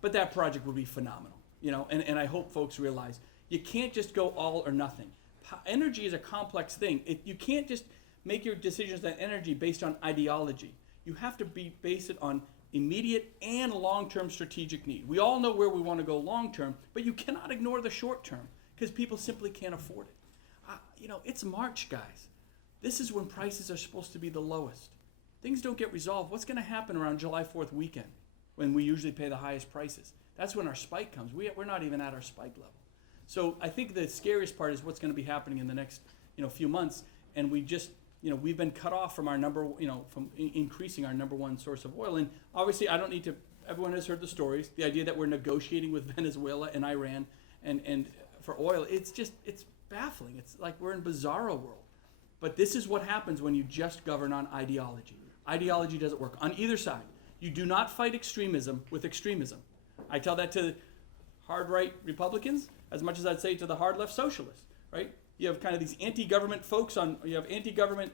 But that project would be phenomenal, and I hope folks realize you can't just go all or nothing. energy is a complex thing. You can't just make your decisions on energy based on ideology. You have to base it on immediate and long-term strategic need. We all know where we want to go long-term, but you cannot ignore the short-term because people simply can't afford it. It's March, guys. This is when prices are supposed to be the lowest. Things don't get resolved. What's going to happen around July 4th weekend when we usually pay the highest prices? That's when our spike comes. We're not even at our spike level. So I think the scariest part is what's going to be happening in the next few months, and we've been cut off from our from increasing our number one source of oil. And obviously, I don't need to. Everyone has heard the stories. The idea that we're negotiating with Venezuela and Iran and for oil, it's baffling. It's like we're in bizarro world. But this is what happens when you just govern on ideology. Ideology doesn't work on either side. You do not fight extremism with extremism. I tell that to hard right Republicans as much as I'd say to the hard left socialists, right? You have kind of these anti-government folks you have anti-government,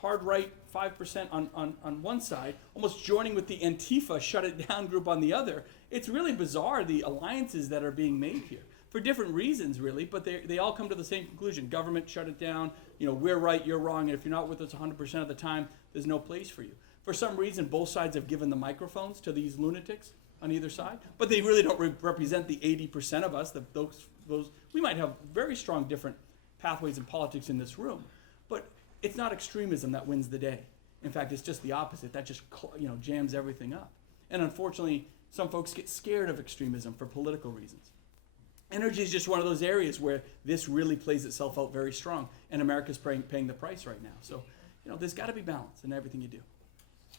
hard right 5% on one side, almost joining with the Antifa shut it down group on the other. It's really bizarre, the alliances that are being made here for different reasons, really, but they all come to the same conclusion. Government shut it down, we're right, you're wrong, and if you're not with us 100% of the time, there's no place for you. For some reason, both sides have given the microphones to these lunatics on either side, but they really don't represent the 80% of us. Those we might have very strong different pathways in politics in this room, but it's not extremism that wins the day. In fact, it's just the opposite. That just jams everything up. And unfortunately, some folks get scared of extremism for political reasons. Energy is just one of those areas where this really plays itself out very strong, and America's paying the price right now. So, there's got to be balance in everything you do.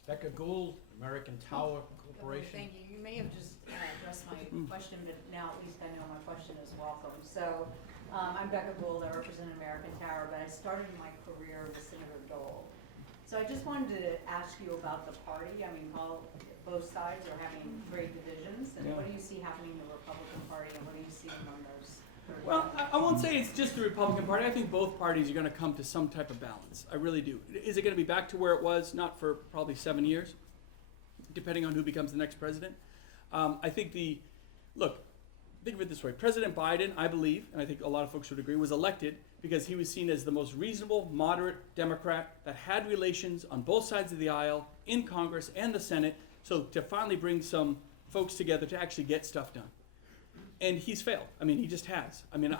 Becca Gould, American Tower Corporation. Thank you. You may have just addressed my question, but now at least I know my question is welcome. So I'm Becca Gould. I represent American Tower, but I started my career with Senator Dole. So I just wanted to ask you about the party. I mean, both sides are having great divisions, and what do you see happening in the Republican Party, and what do you see among those? Well, I won't say it's just the Republican Party. I think both parties are going to come to some type of balance. I really do. Is it going to be back to where it was? Not for probably 7 years, depending on who becomes the next president. I think think of it this way. President Biden, I believe, and I think a lot of folks would agree, was elected because he was seen as the most reasonable, moderate Democrat that had relations on both sides of the aisle in Congress and the Senate, so to finally bring some folks together to actually get stuff done. And he's failed. I mean, he just has. I mean,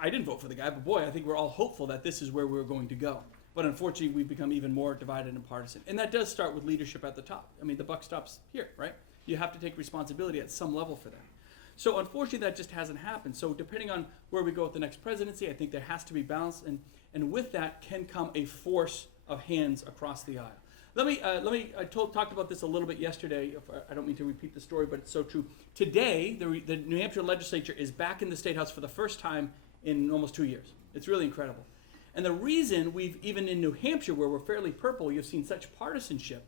I didn't vote for the guy, but boy, I think we're all hopeful that this is where we're going to go. But unfortunately, we've become even more divided and partisan. And that does start with leadership at the top. I mean, the buck stops here, right? You have to take responsibility at some level for that. So unfortunately, that just hasn't happened. So depending on where we go with the next presidency, I think there has to be balance. And with that can come a force of hands across the aisle. I talked about this a little bit yesterday. I don't mean to repeat the story, but it's so true. Today, the New Hampshire legislature is back in the State House for the first time in almost 2 years. It's really incredible. And the reason even in New Hampshire, where we're fairly purple, you've seen such partisanship.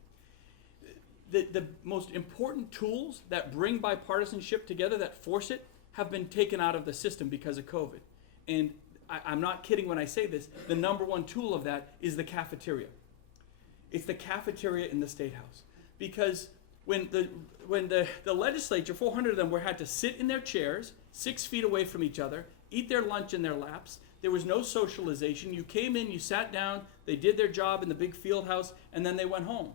The most important tools that bring bipartisanship together, that force it, have been taken out of the system because of COVID. And I'm not kidding when I say this. The number one tool of that is the cafeteria. It's the cafeteria in the State House. Because when the legislature, 400 of them had to sit in their chairs, 6 feet away from each other, eat their lunch in their laps. There was no socialization. You came in, you sat down, they did their job in the big field house, and then they went home.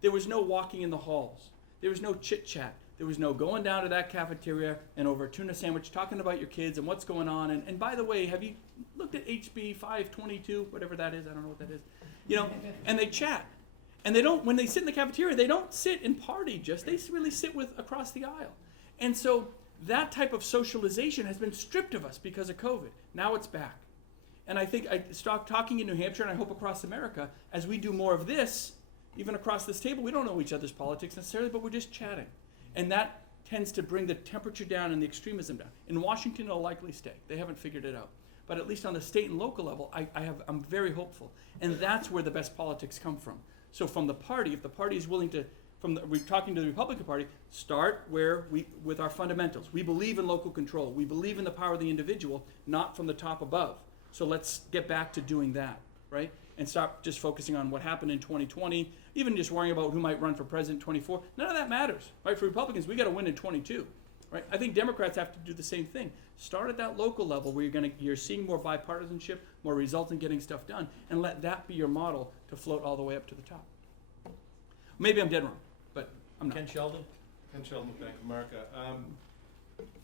There was no walking in the halls. There was no chit-chat. There was no going down to that cafeteria and over a tuna sandwich talking about your kids and what's going on. And by the way, have you looked at HB 522, whatever that is? I don't know what that is. And they chat. And when they sit in the cafeteria, they don't sit and party they really sit across the aisle. And so that type of socialization has been stripped of us because of COVID. Now it's back. And I think I start talking in New Hampshire, and I hope across America, as we do more of this, even across this table, we don't know each other's politics necessarily, but we're just chatting. And that tends to bring the temperature down and the extremism down. In Washington, it'll likely stay. They haven't figured it out. But at least on the state and local level, I'm very hopeful. And that's where the best politics come from. So from the party, if the party is willing to, we're talking to the Republican Party, start with our fundamentals. We believe in local control. We believe in the power of the individual, not from the top above. So let's get back to doing that, right? And stop just focusing on what happened in 2020, even just worrying about who might run for president in 24. None of that matters, right? For Republicans, we got to win in 22, right? I think Democrats have to do the same thing. Start at that local level where you're seeing more bipartisanship, more results in getting stuff done, and let that be your model to float all the way up to the top. Maybe I'm dead wrong, but I'm not. Ken Sheldon? Ken Sheldon with Bank of America.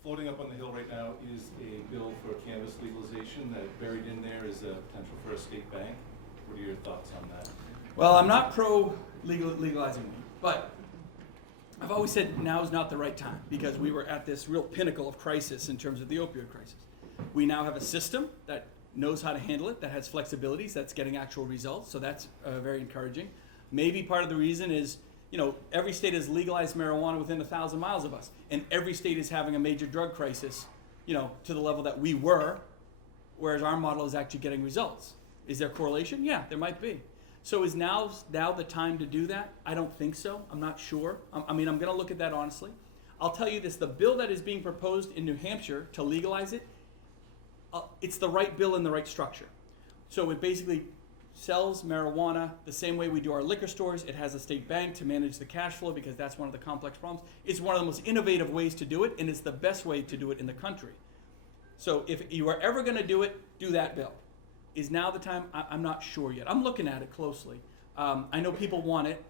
Floating up on the Hill right now is a bill for cannabis legalization that buried in there is a potential for a state bank. What are your thoughts on that? Well, I'm not pro legalizing weed, but I've always said now is not the right time because we were at this real pinnacle of crisis in terms of the opioid crisis. We now have a system that knows how to handle it, that has flexibilities, that's getting actual results, so that's very encouraging. Maybe part of the reason is, you know, every state has legalized marijuana within 1,000 miles of us, and every state is having a major drug crisis, you know, to the level that we were, whereas our model is actually getting results. Is there correlation? Yeah, there might be. So is now the time to do that? I don't think so. I'm not sure. I mean, I'm going to look at that honestly. I'll tell you this, the bill that is being proposed in New Hampshire to legalize it, it's the right bill in the right structure. So it basically sells marijuana the same way we do our liquor stores. It has a state bank to manage the cash flow because that's one of the complex problems. It's one of the most innovative ways to do it, and it's the best way to do it in the country. So if you are ever going to do it, do that bill. Is now the time? I'm not sure yet. I'm looking at it closely. I know people want it,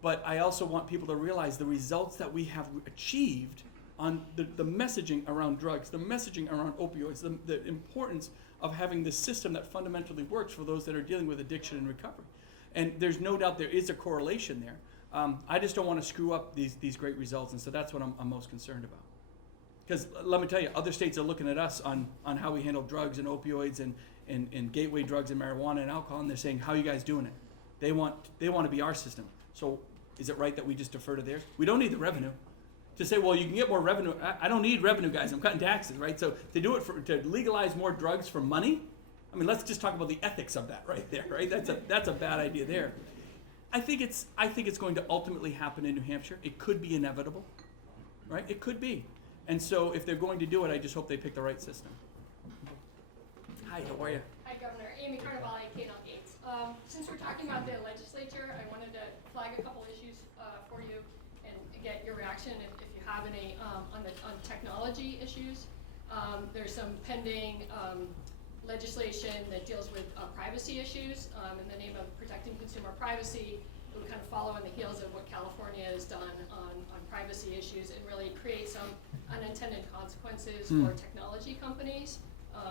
but I also want people to realize the results that we have achieved on the messaging around drugs, the messaging around opioids, the importance of having this system that fundamentally works for those that are dealing with addiction and recovery. And there's no doubt there is a correlation there. I just don't want to screw up these great results, and so that's what I'm most concerned about. Because let me tell you, other states are looking at us on how we handle drugs and opioids and gateway drugs and marijuana and alcohol, and they're saying, how are you guys doing it? They want to be our system. So is it right that we just defer to theirs? We don't need the revenue. To say, well, you can get more revenue. I don't need revenue, guys. I'm cutting taxes, right? So to do it to legalize more drugs for money, I mean, let's just talk about the ethics of that right there, right? That's a bad idea there. I think it's going to ultimately happen in New Hampshire. It could be inevitable, right? It could be. And so if they're going to do it, I just hope they pick the right system. Hi, how are you? Hi, Governor. Amy Carnevale, KNOW Gates. Since we're talking about the legislature, I wanted to flag a couple issues for you and get your reaction if you have any on technology issues. There's some pending legislation that deals with privacy issues in the name of protecting consumer privacy. It would kind of follow on the heels of what California has done on privacy issues and really create some unintended consequences for technology companies.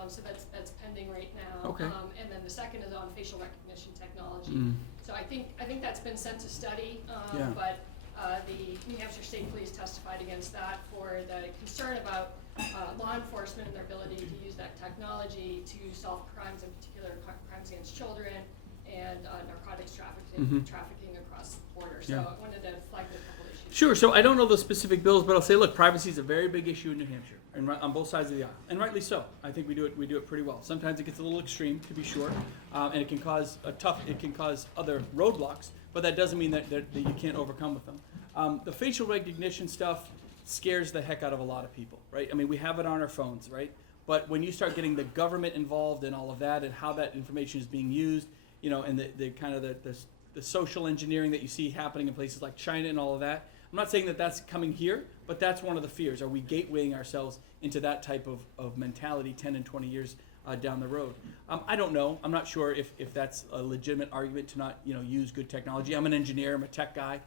So that's pending right now. Okay. And then the second is on facial recognition technology. So I think that's been sent to study, Yeah. but the New Hampshire State Police testified against that for the concern about law enforcement and their ability to use that technology to solve crimes, in particular crimes against children and narcotics trafficking across the border. So Yeah. I wanted to flag a couple issues. Sure. So I don't know the specific bills, but I'll say, look, privacy is a very big issue in New Hampshire, and on both sides of the aisle, and rightly so. I think we do it pretty well. Sometimes it gets a little extreme, to be sure, and it can cause other roadblocks, but that doesn't mean that you can't overcome with them. The facial recognition stuff scares the heck out of a lot of people, right? I mean, we have it on our phones, right? But when you start getting the government involved in all of that and how that information is being used, you know, and the kind of the social engineering that you see happening in places like China and all of that. I'm not saying that that's coming here, but that's one of the fears. Are we gatewaying ourselves into that type of mentality 10 and 20 years down the road? I don't know. I'm not sure if that's a legitimate argument to not, use good technology. I'm an engineer. I'm a tech guy,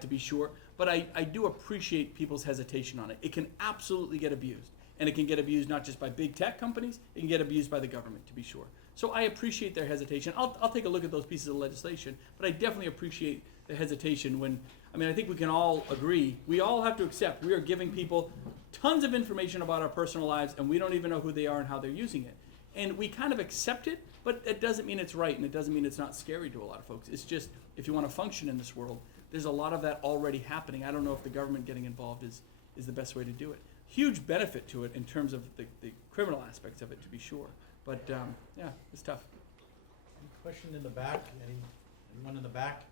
to be sure. But I do appreciate people's hesitation on it. It can absolutely get abused. And it can get abused not just by big tech companies. It can get abused by the government, to be sure. So I appreciate their hesitation. I'll take a look at those pieces of legislation. But I definitely appreciate the hesitation when, I think we can all agree, we all have to accept we are giving people tons of information about our personal lives and we don't even know who they are and how they're using it. And we kind of accept it, but it doesn't mean it's right and it doesn't mean it's not scary to a lot of folks. It's just, if you want to function in this world, there's a lot of that already happening. I don't know if the government getting involved is the best way to do it. Huge benefit to it in terms of the criminal aspects of it, to be sure. But yeah, it's tough. Any question in the back? Anyone in the back?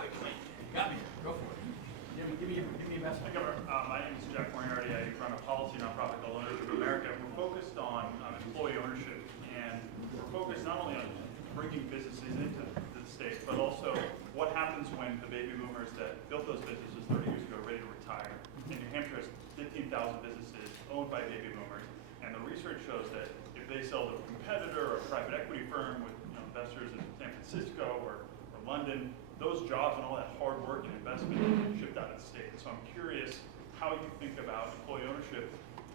You got me. Go for it. Give me your best. Hi, Governor. My name is Jack Moriarty. I run a policy nonprofit called Owners of America. We're focused on employee ownership, and we're focused not only on bringing businesses into the state, but also what happens when the baby boomers that built those businesses 30 years ago are ready to retire. In New Hampshire, businesses owned by baby boomers, and the research shows that if they sell to a competitor or a private equity firm with investors in San Francisco or London, those jobs and all that hard work and investment get shipped out of the state. So I'm curious how you think about employee ownership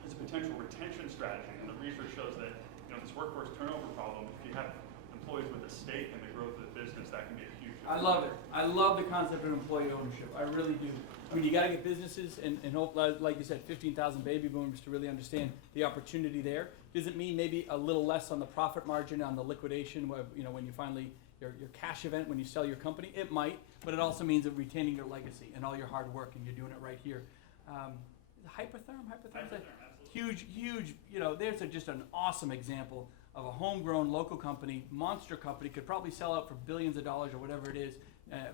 as a potential retention strategy. And the research shows that this workforce turnover problem, if you have employees with a stake in the growth of the business, that can be a huge. I love it. I love the concept of employee ownership. I really do. I mean, you got to get businesses and hope, like you said, 15,000 baby boomers to really understand the opportunity there. Does it mean maybe a little less on the profit margin on the liquidation, when you finally your cash event when you sell your company? It might, but it also means of retaining your legacy and all your hard work, and you're doing it right here. Hypertherm is a huge. There's just an awesome example of a homegrown local company, monster company, could probably sell out for billions of dollars or whatever it is,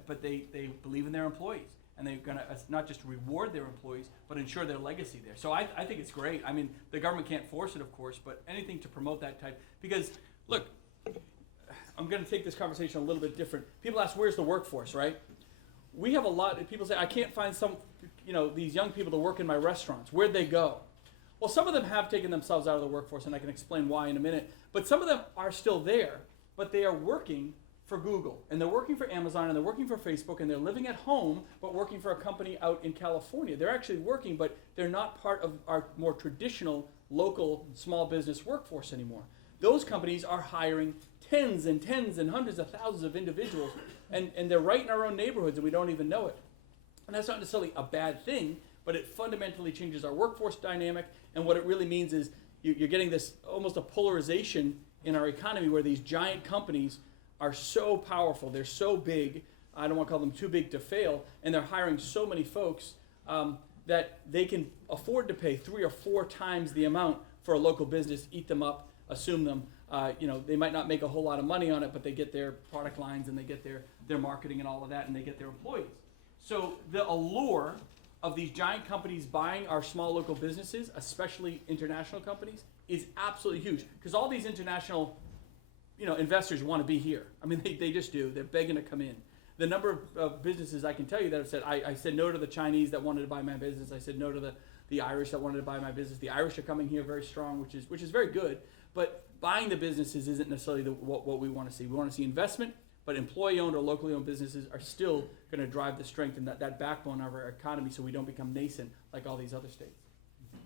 but they believe in their employees, and they're going to not just reward their employees, but ensure their legacy there. So I think it's great. I mean, the government can't force it, of course, but anything to promote that type. Because, look, I'm going to take this conversation a little bit different. People ask, where's the workforce, right? We have a lot of people say, I can't find these young people to work in my restaurants. Where'd they go? Well, some of them have taken themselves out of the workforce, and I can explain why in a minute. But some of them are still there, but they are working for Google, and they're working for Amazon, and they're working for Facebook, and they're living at home, but working for a company out in California. They're actually working, but they're not part of our more traditional local small business workforce anymore. Those companies are hiring tens and hundreds of thousands of individuals, and they're right in our own neighborhoods, and we don't even know it. And that's not necessarily a bad thing, but it fundamentally changes our workforce dynamic, and what it really means is you're getting this almost a polarization in our economy where these giant companies are so powerful, they're so big, I don't want to call them too big to fail, and they're hiring so many folks that they can afford to pay 3 or 4 times the amount for a local business, eat them up, assume them. They might not make a whole lot of money on it, but they get their product lines and they get their marketing and all of that, and they get their employees. So the allure of these giant companies buying our small local businesses, especially international companies, is absolutely huge. Because all these international investors want to be here. I mean, they just do. They're begging to come in. The number of businesses I can tell you that have said, I said no to the Chinese that wanted to buy my business. I said no to the Irish that wanted to buy my business. The Irish are coming here very strong, which is very good. But buying the businesses isn't necessarily what we want to see. We want to see investment, but employee-owned or locally owned businesses are still going to drive the strength and that backbone of our economy so we don't become nascent like all these other states.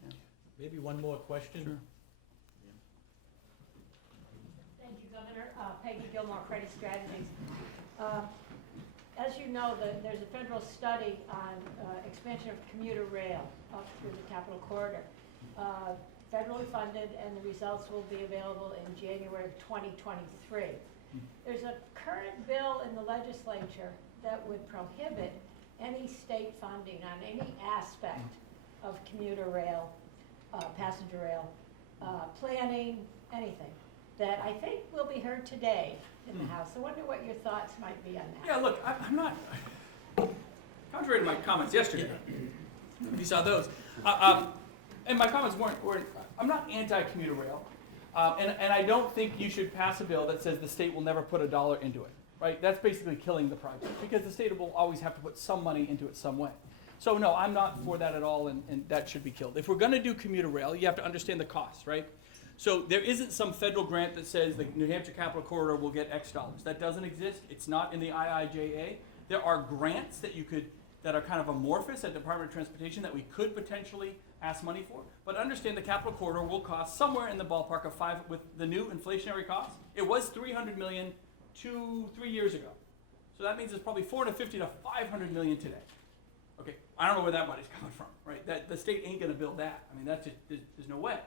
Yeah. Maybe one more question? Sure. Thank you, Governor. Peggy Gilmore, Credit Strategies. As you know, there's a federal study on expansion of commuter rail up through the Capitol Corridor. Federally funded, and the results will be available in January of 2023. There's a current bill in the legislature that would prohibit any state funding on any aspect of commuter rail, passenger rail, planning, anything, that I think will be heard today in the House. I wonder what your thoughts might be on that. Yeah, look, I'm not, contrary to my comments yesterday, if you saw those, and my comments weren't I'm not anti-commuter rail, and I don't think you should pass a bill that says the state will never put $1 into it, right? That's basically killing the project, because the state will always have to put some money into it some way. So no, I'm not for that at all, and that should be killed. If we're gonna do commuter rail, you have to understand the costs, right? So there isn't some federal grant that says the New Hampshire Capitol Corridor will get X dollars. That doesn't exist. It's not in the IIJA. There are grants that are kind of amorphous at Department of Transportation that we could potentially ask money for. But understand the Capitol Corridor will cost somewhere in the ballpark of with the new inflationary costs. It was $300 million 2-3 years ago. So that means it's probably $450 to $500 million today. Okay, I don't know where that money's coming from, right? That the state ain't gonna build that. I mean, that's just, there's no way.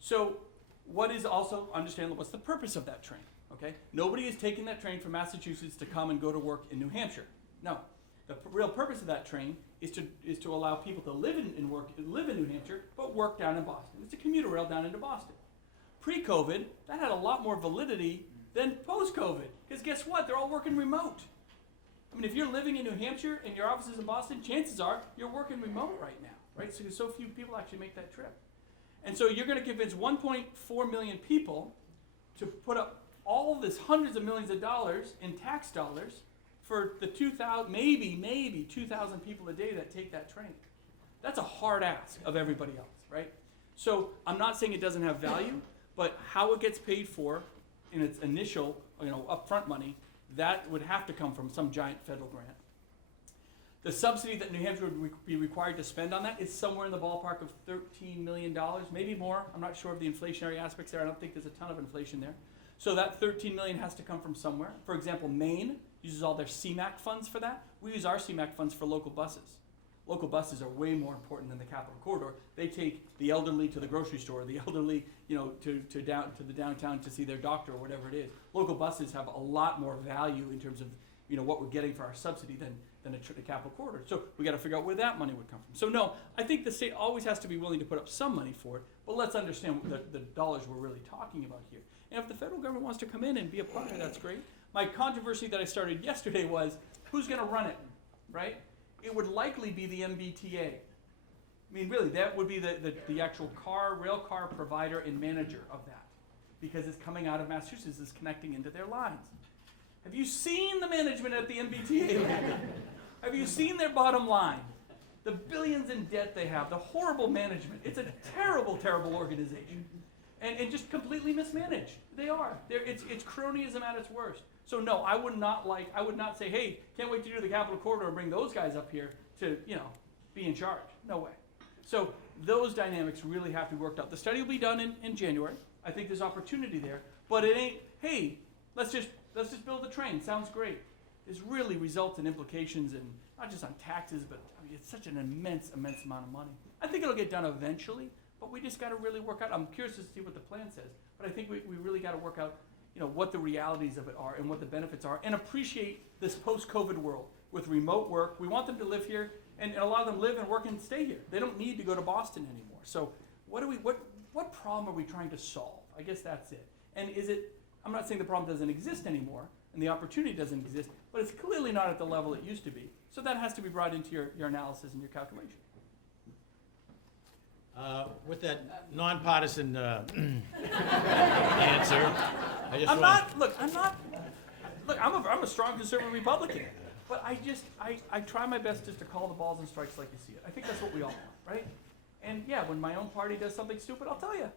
So what is also understandable, what's the purpose of that train, okay? Nobody is taking that train from Massachusetts to come and go to work in New Hampshire. No, the real purpose of that train is to allow people to live in New Hampshire, but work down in Boston. It's a commuter rail down into Boston. Pre-COVID, that had a lot more validity than post-COVID, because guess what? They're all working remote. I mean, if you're living in New Hampshire and your office is in Boston, chances are you're working remote right now, right? So few people actually make that trip. And so you're going to convince 1.4 million people to put up all of this hundreds of millions of dollars in tax dollars for the 2,000, maybe 2,000 people a day that take that train. That's a hard ask of everybody else, right? So I'm not saying it doesn't have value, but how it gets paid for in its initial, upfront money, that would have to come from some giant federal grant. The subsidy that New Hampshire would be required to spend on that is somewhere in the ballpark of $13 million, maybe more. I'm not sure of the inflationary aspects there. I don't think there's a ton of inflation there. So that $13 million has to come from somewhere. For example, Maine uses all their CMAQ funds for that. We use our CMAQ funds for local buses. Local buses are way more important than the Capital Corridor. They take the elderly to the grocery store, the elderly, to the downtown to see their doctor or whatever it is. Local buses have a lot more value in terms of, what we're getting for our subsidy than the Capital Corridor. So we got to figure out where that money would come from. So no, I think the state always has to be willing to put up some money for it, but let's understand the dollars we're really talking about here. And if the federal government wants to come in and be a partner, that's great. My controversy that I started yesterday was, who's going to run it, right? It would likely be the MBTA. I mean, really, that would be the actual rail car provider and manager of that, because it's coming out of Massachusetts, it's connecting into their lines. Have you seen the management at the MBTA lately? Have you seen their bottom line? The billions in debt they have, the horrible management. It's a terrible, terrible organization. And just completely mismanaged. They are. It's cronyism at its worst. So no, I would not say, hey, can't wait to do the Capital Corridor and bring those guys up here to, be in charge. No way. So those dynamics really have to be worked out. The study will be done in January. I think there's opportunity there, but it ain't, hey, let's just build the train. Sounds great. This really results in implications, and not just on taxes, but it's such an immense amount of money. I think it'll get done eventually, but we just got to really work out. I'm curious to see what the plan says, but I think we really got to work out, what the realities of it are and what the benefits are, and appreciate this post-COVID world with remote work. We want them to live here, and a lot of them live and work and stay here. They don't need to go to Boston anymore. So what problem are we trying to solve? I guess that's it. And I'm not saying the problem doesn't exist anymore and the opportunity doesn't exist, but it's clearly not at the level it used to be. So that has to be brought into your analysis and your calculation. With that nonpartisan answer, I'm a strong conservative Republican, but I try my best just to call the balls and strikes like you see it. I think that's what we all want, right? And yeah, when my own party does something stupid, I'll tell you.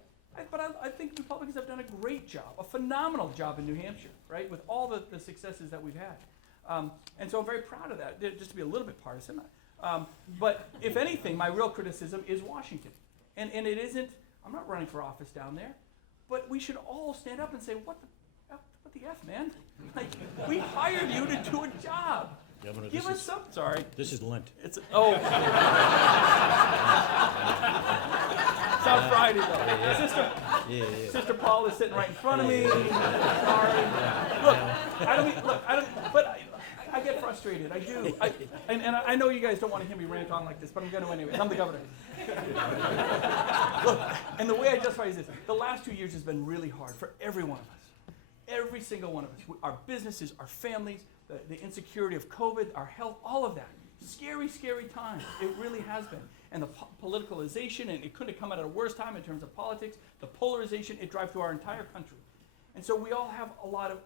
But I think Republicans have done a great job, a phenomenal job in New Hampshire, right, with all the successes that we've had. And so I'm very proud of that, just to be a little bit partisan. But if anything, my real criticism is Washington. And it isn't, I'm not running for office down there, but we should all stand up and say, what the F, man? Like, we hired you to do a job. Governor, Give us some, sorry. This is Lent. It's South Friday though. Sister Paul is sitting right in front of me. Sorry. But I get frustrated. I do. And I know you guys don't want to hear me rant on like this, but I'm going to anyway. I'm the governor. Look, and the way I justify is this: the last 2 years has been really hard for every one of us. Every single one of us. Our businesses, our families, the insecurity of COVID, our health, all of that. Scary, scary time. It really has been. And the politicalization, and it couldn't have come at a worse time in terms of politics, the polarization, it drives through our entire country. And so we all have a lot of,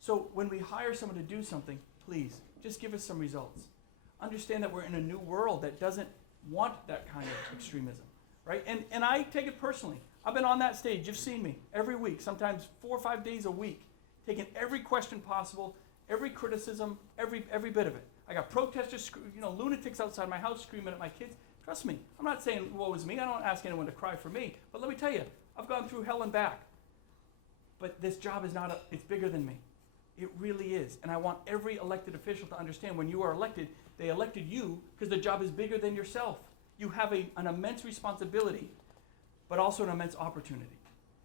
So when we hire someone to do something, please, just give us some results. Understand that we're in a new world that doesn't want that kind of extremism, right? And I take it personally. I've been on that stage, you've seen me, every week, sometimes 4 or 5 days a week, taking every question possible, every criticism, every bit of it. I got protesters, lunatics outside my house screaming at my kids. Trust me, I'm not saying woe is me. I don't ask anyone to cry for me. But let me tell you, I've gone through hell and back. But this job is it's bigger than me. It really is. And I want every elected official to understand when you are elected, they elected you because the job is bigger than yourself. You have an immense responsibility, but also an immense opportunity.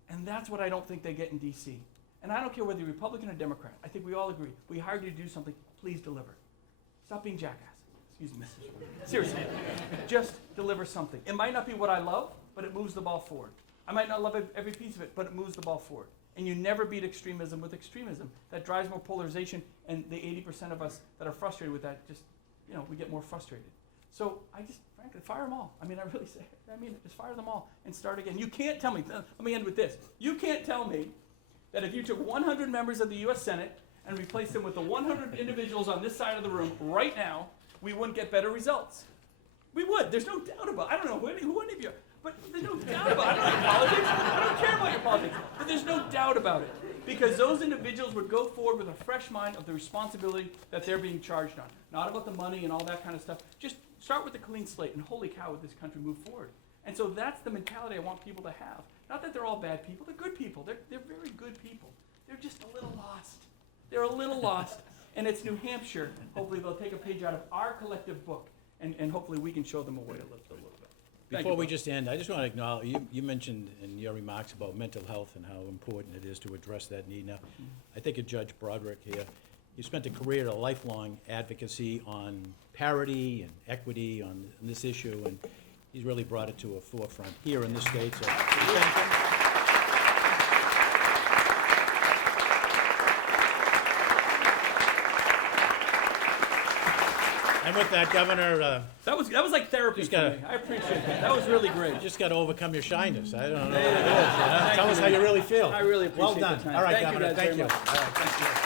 And that's what I don't think they get in D.C. And I don't care whether you're Republican or Democrat. I think we all agree. We hired you to do something. Please deliver. Stop being jackasses. Excuse me. Seriously. Just deliver something. It might not be what I love, but it moves the ball forward. I might not love every piece of it, but it moves the ball forward. And you never beat extremism with extremism. That drives more polarization, and the 80% of us that are frustrated with that just, we get more frustrated. So frankly, fire them all. I mean, I really say it. I mean it. Just fire them all and start again. You can't tell me, let me end with this. You can't tell me that if you took 100 members of the U.S. Senate and replaced them with the 100 individuals on this side of the room right now, we wouldn't get better results. We would. There's no doubt about it. I don't know who any of you are, but there's no doubt about it. I don't know your politics. I don't care about your politics. But there's no doubt about it. Because those individuals would go forward with a fresh mind of the responsibility that they're being charged on. Not about the money and all that kind of stuff. Just start with a clean slate, and holy cow, would this country move forward. And so that's the mentality I want people to have. Not that they're all bad people. They're good people. They're very good people. They're just a little lost. They're a little lost. And it's New Hampshire. Hopefully they'll take a page out of our collective book, and hopefully we can show them a way to live a little bit. Thank Before you, we Bob. just end, I just want to acknowledge, you mentioned in your remarks about mental health and how important it is to address that need. Now, I think of Judge Broderick here. You spent a career, a lifelong advocacy on parity and equity on this issue, and he's really brought it to a forefront here in this state, so we thank him. And with that, Governor, That was like therapy Just for gotta- me. I appreciate that. That was really great. you just got to overcome your shyness. I don't know what it is. Thank Tell you, us how man. you really feel. I really appreciate Well done. the time. All right, Thank you Governor, guys very thank you. much. All right, thank you.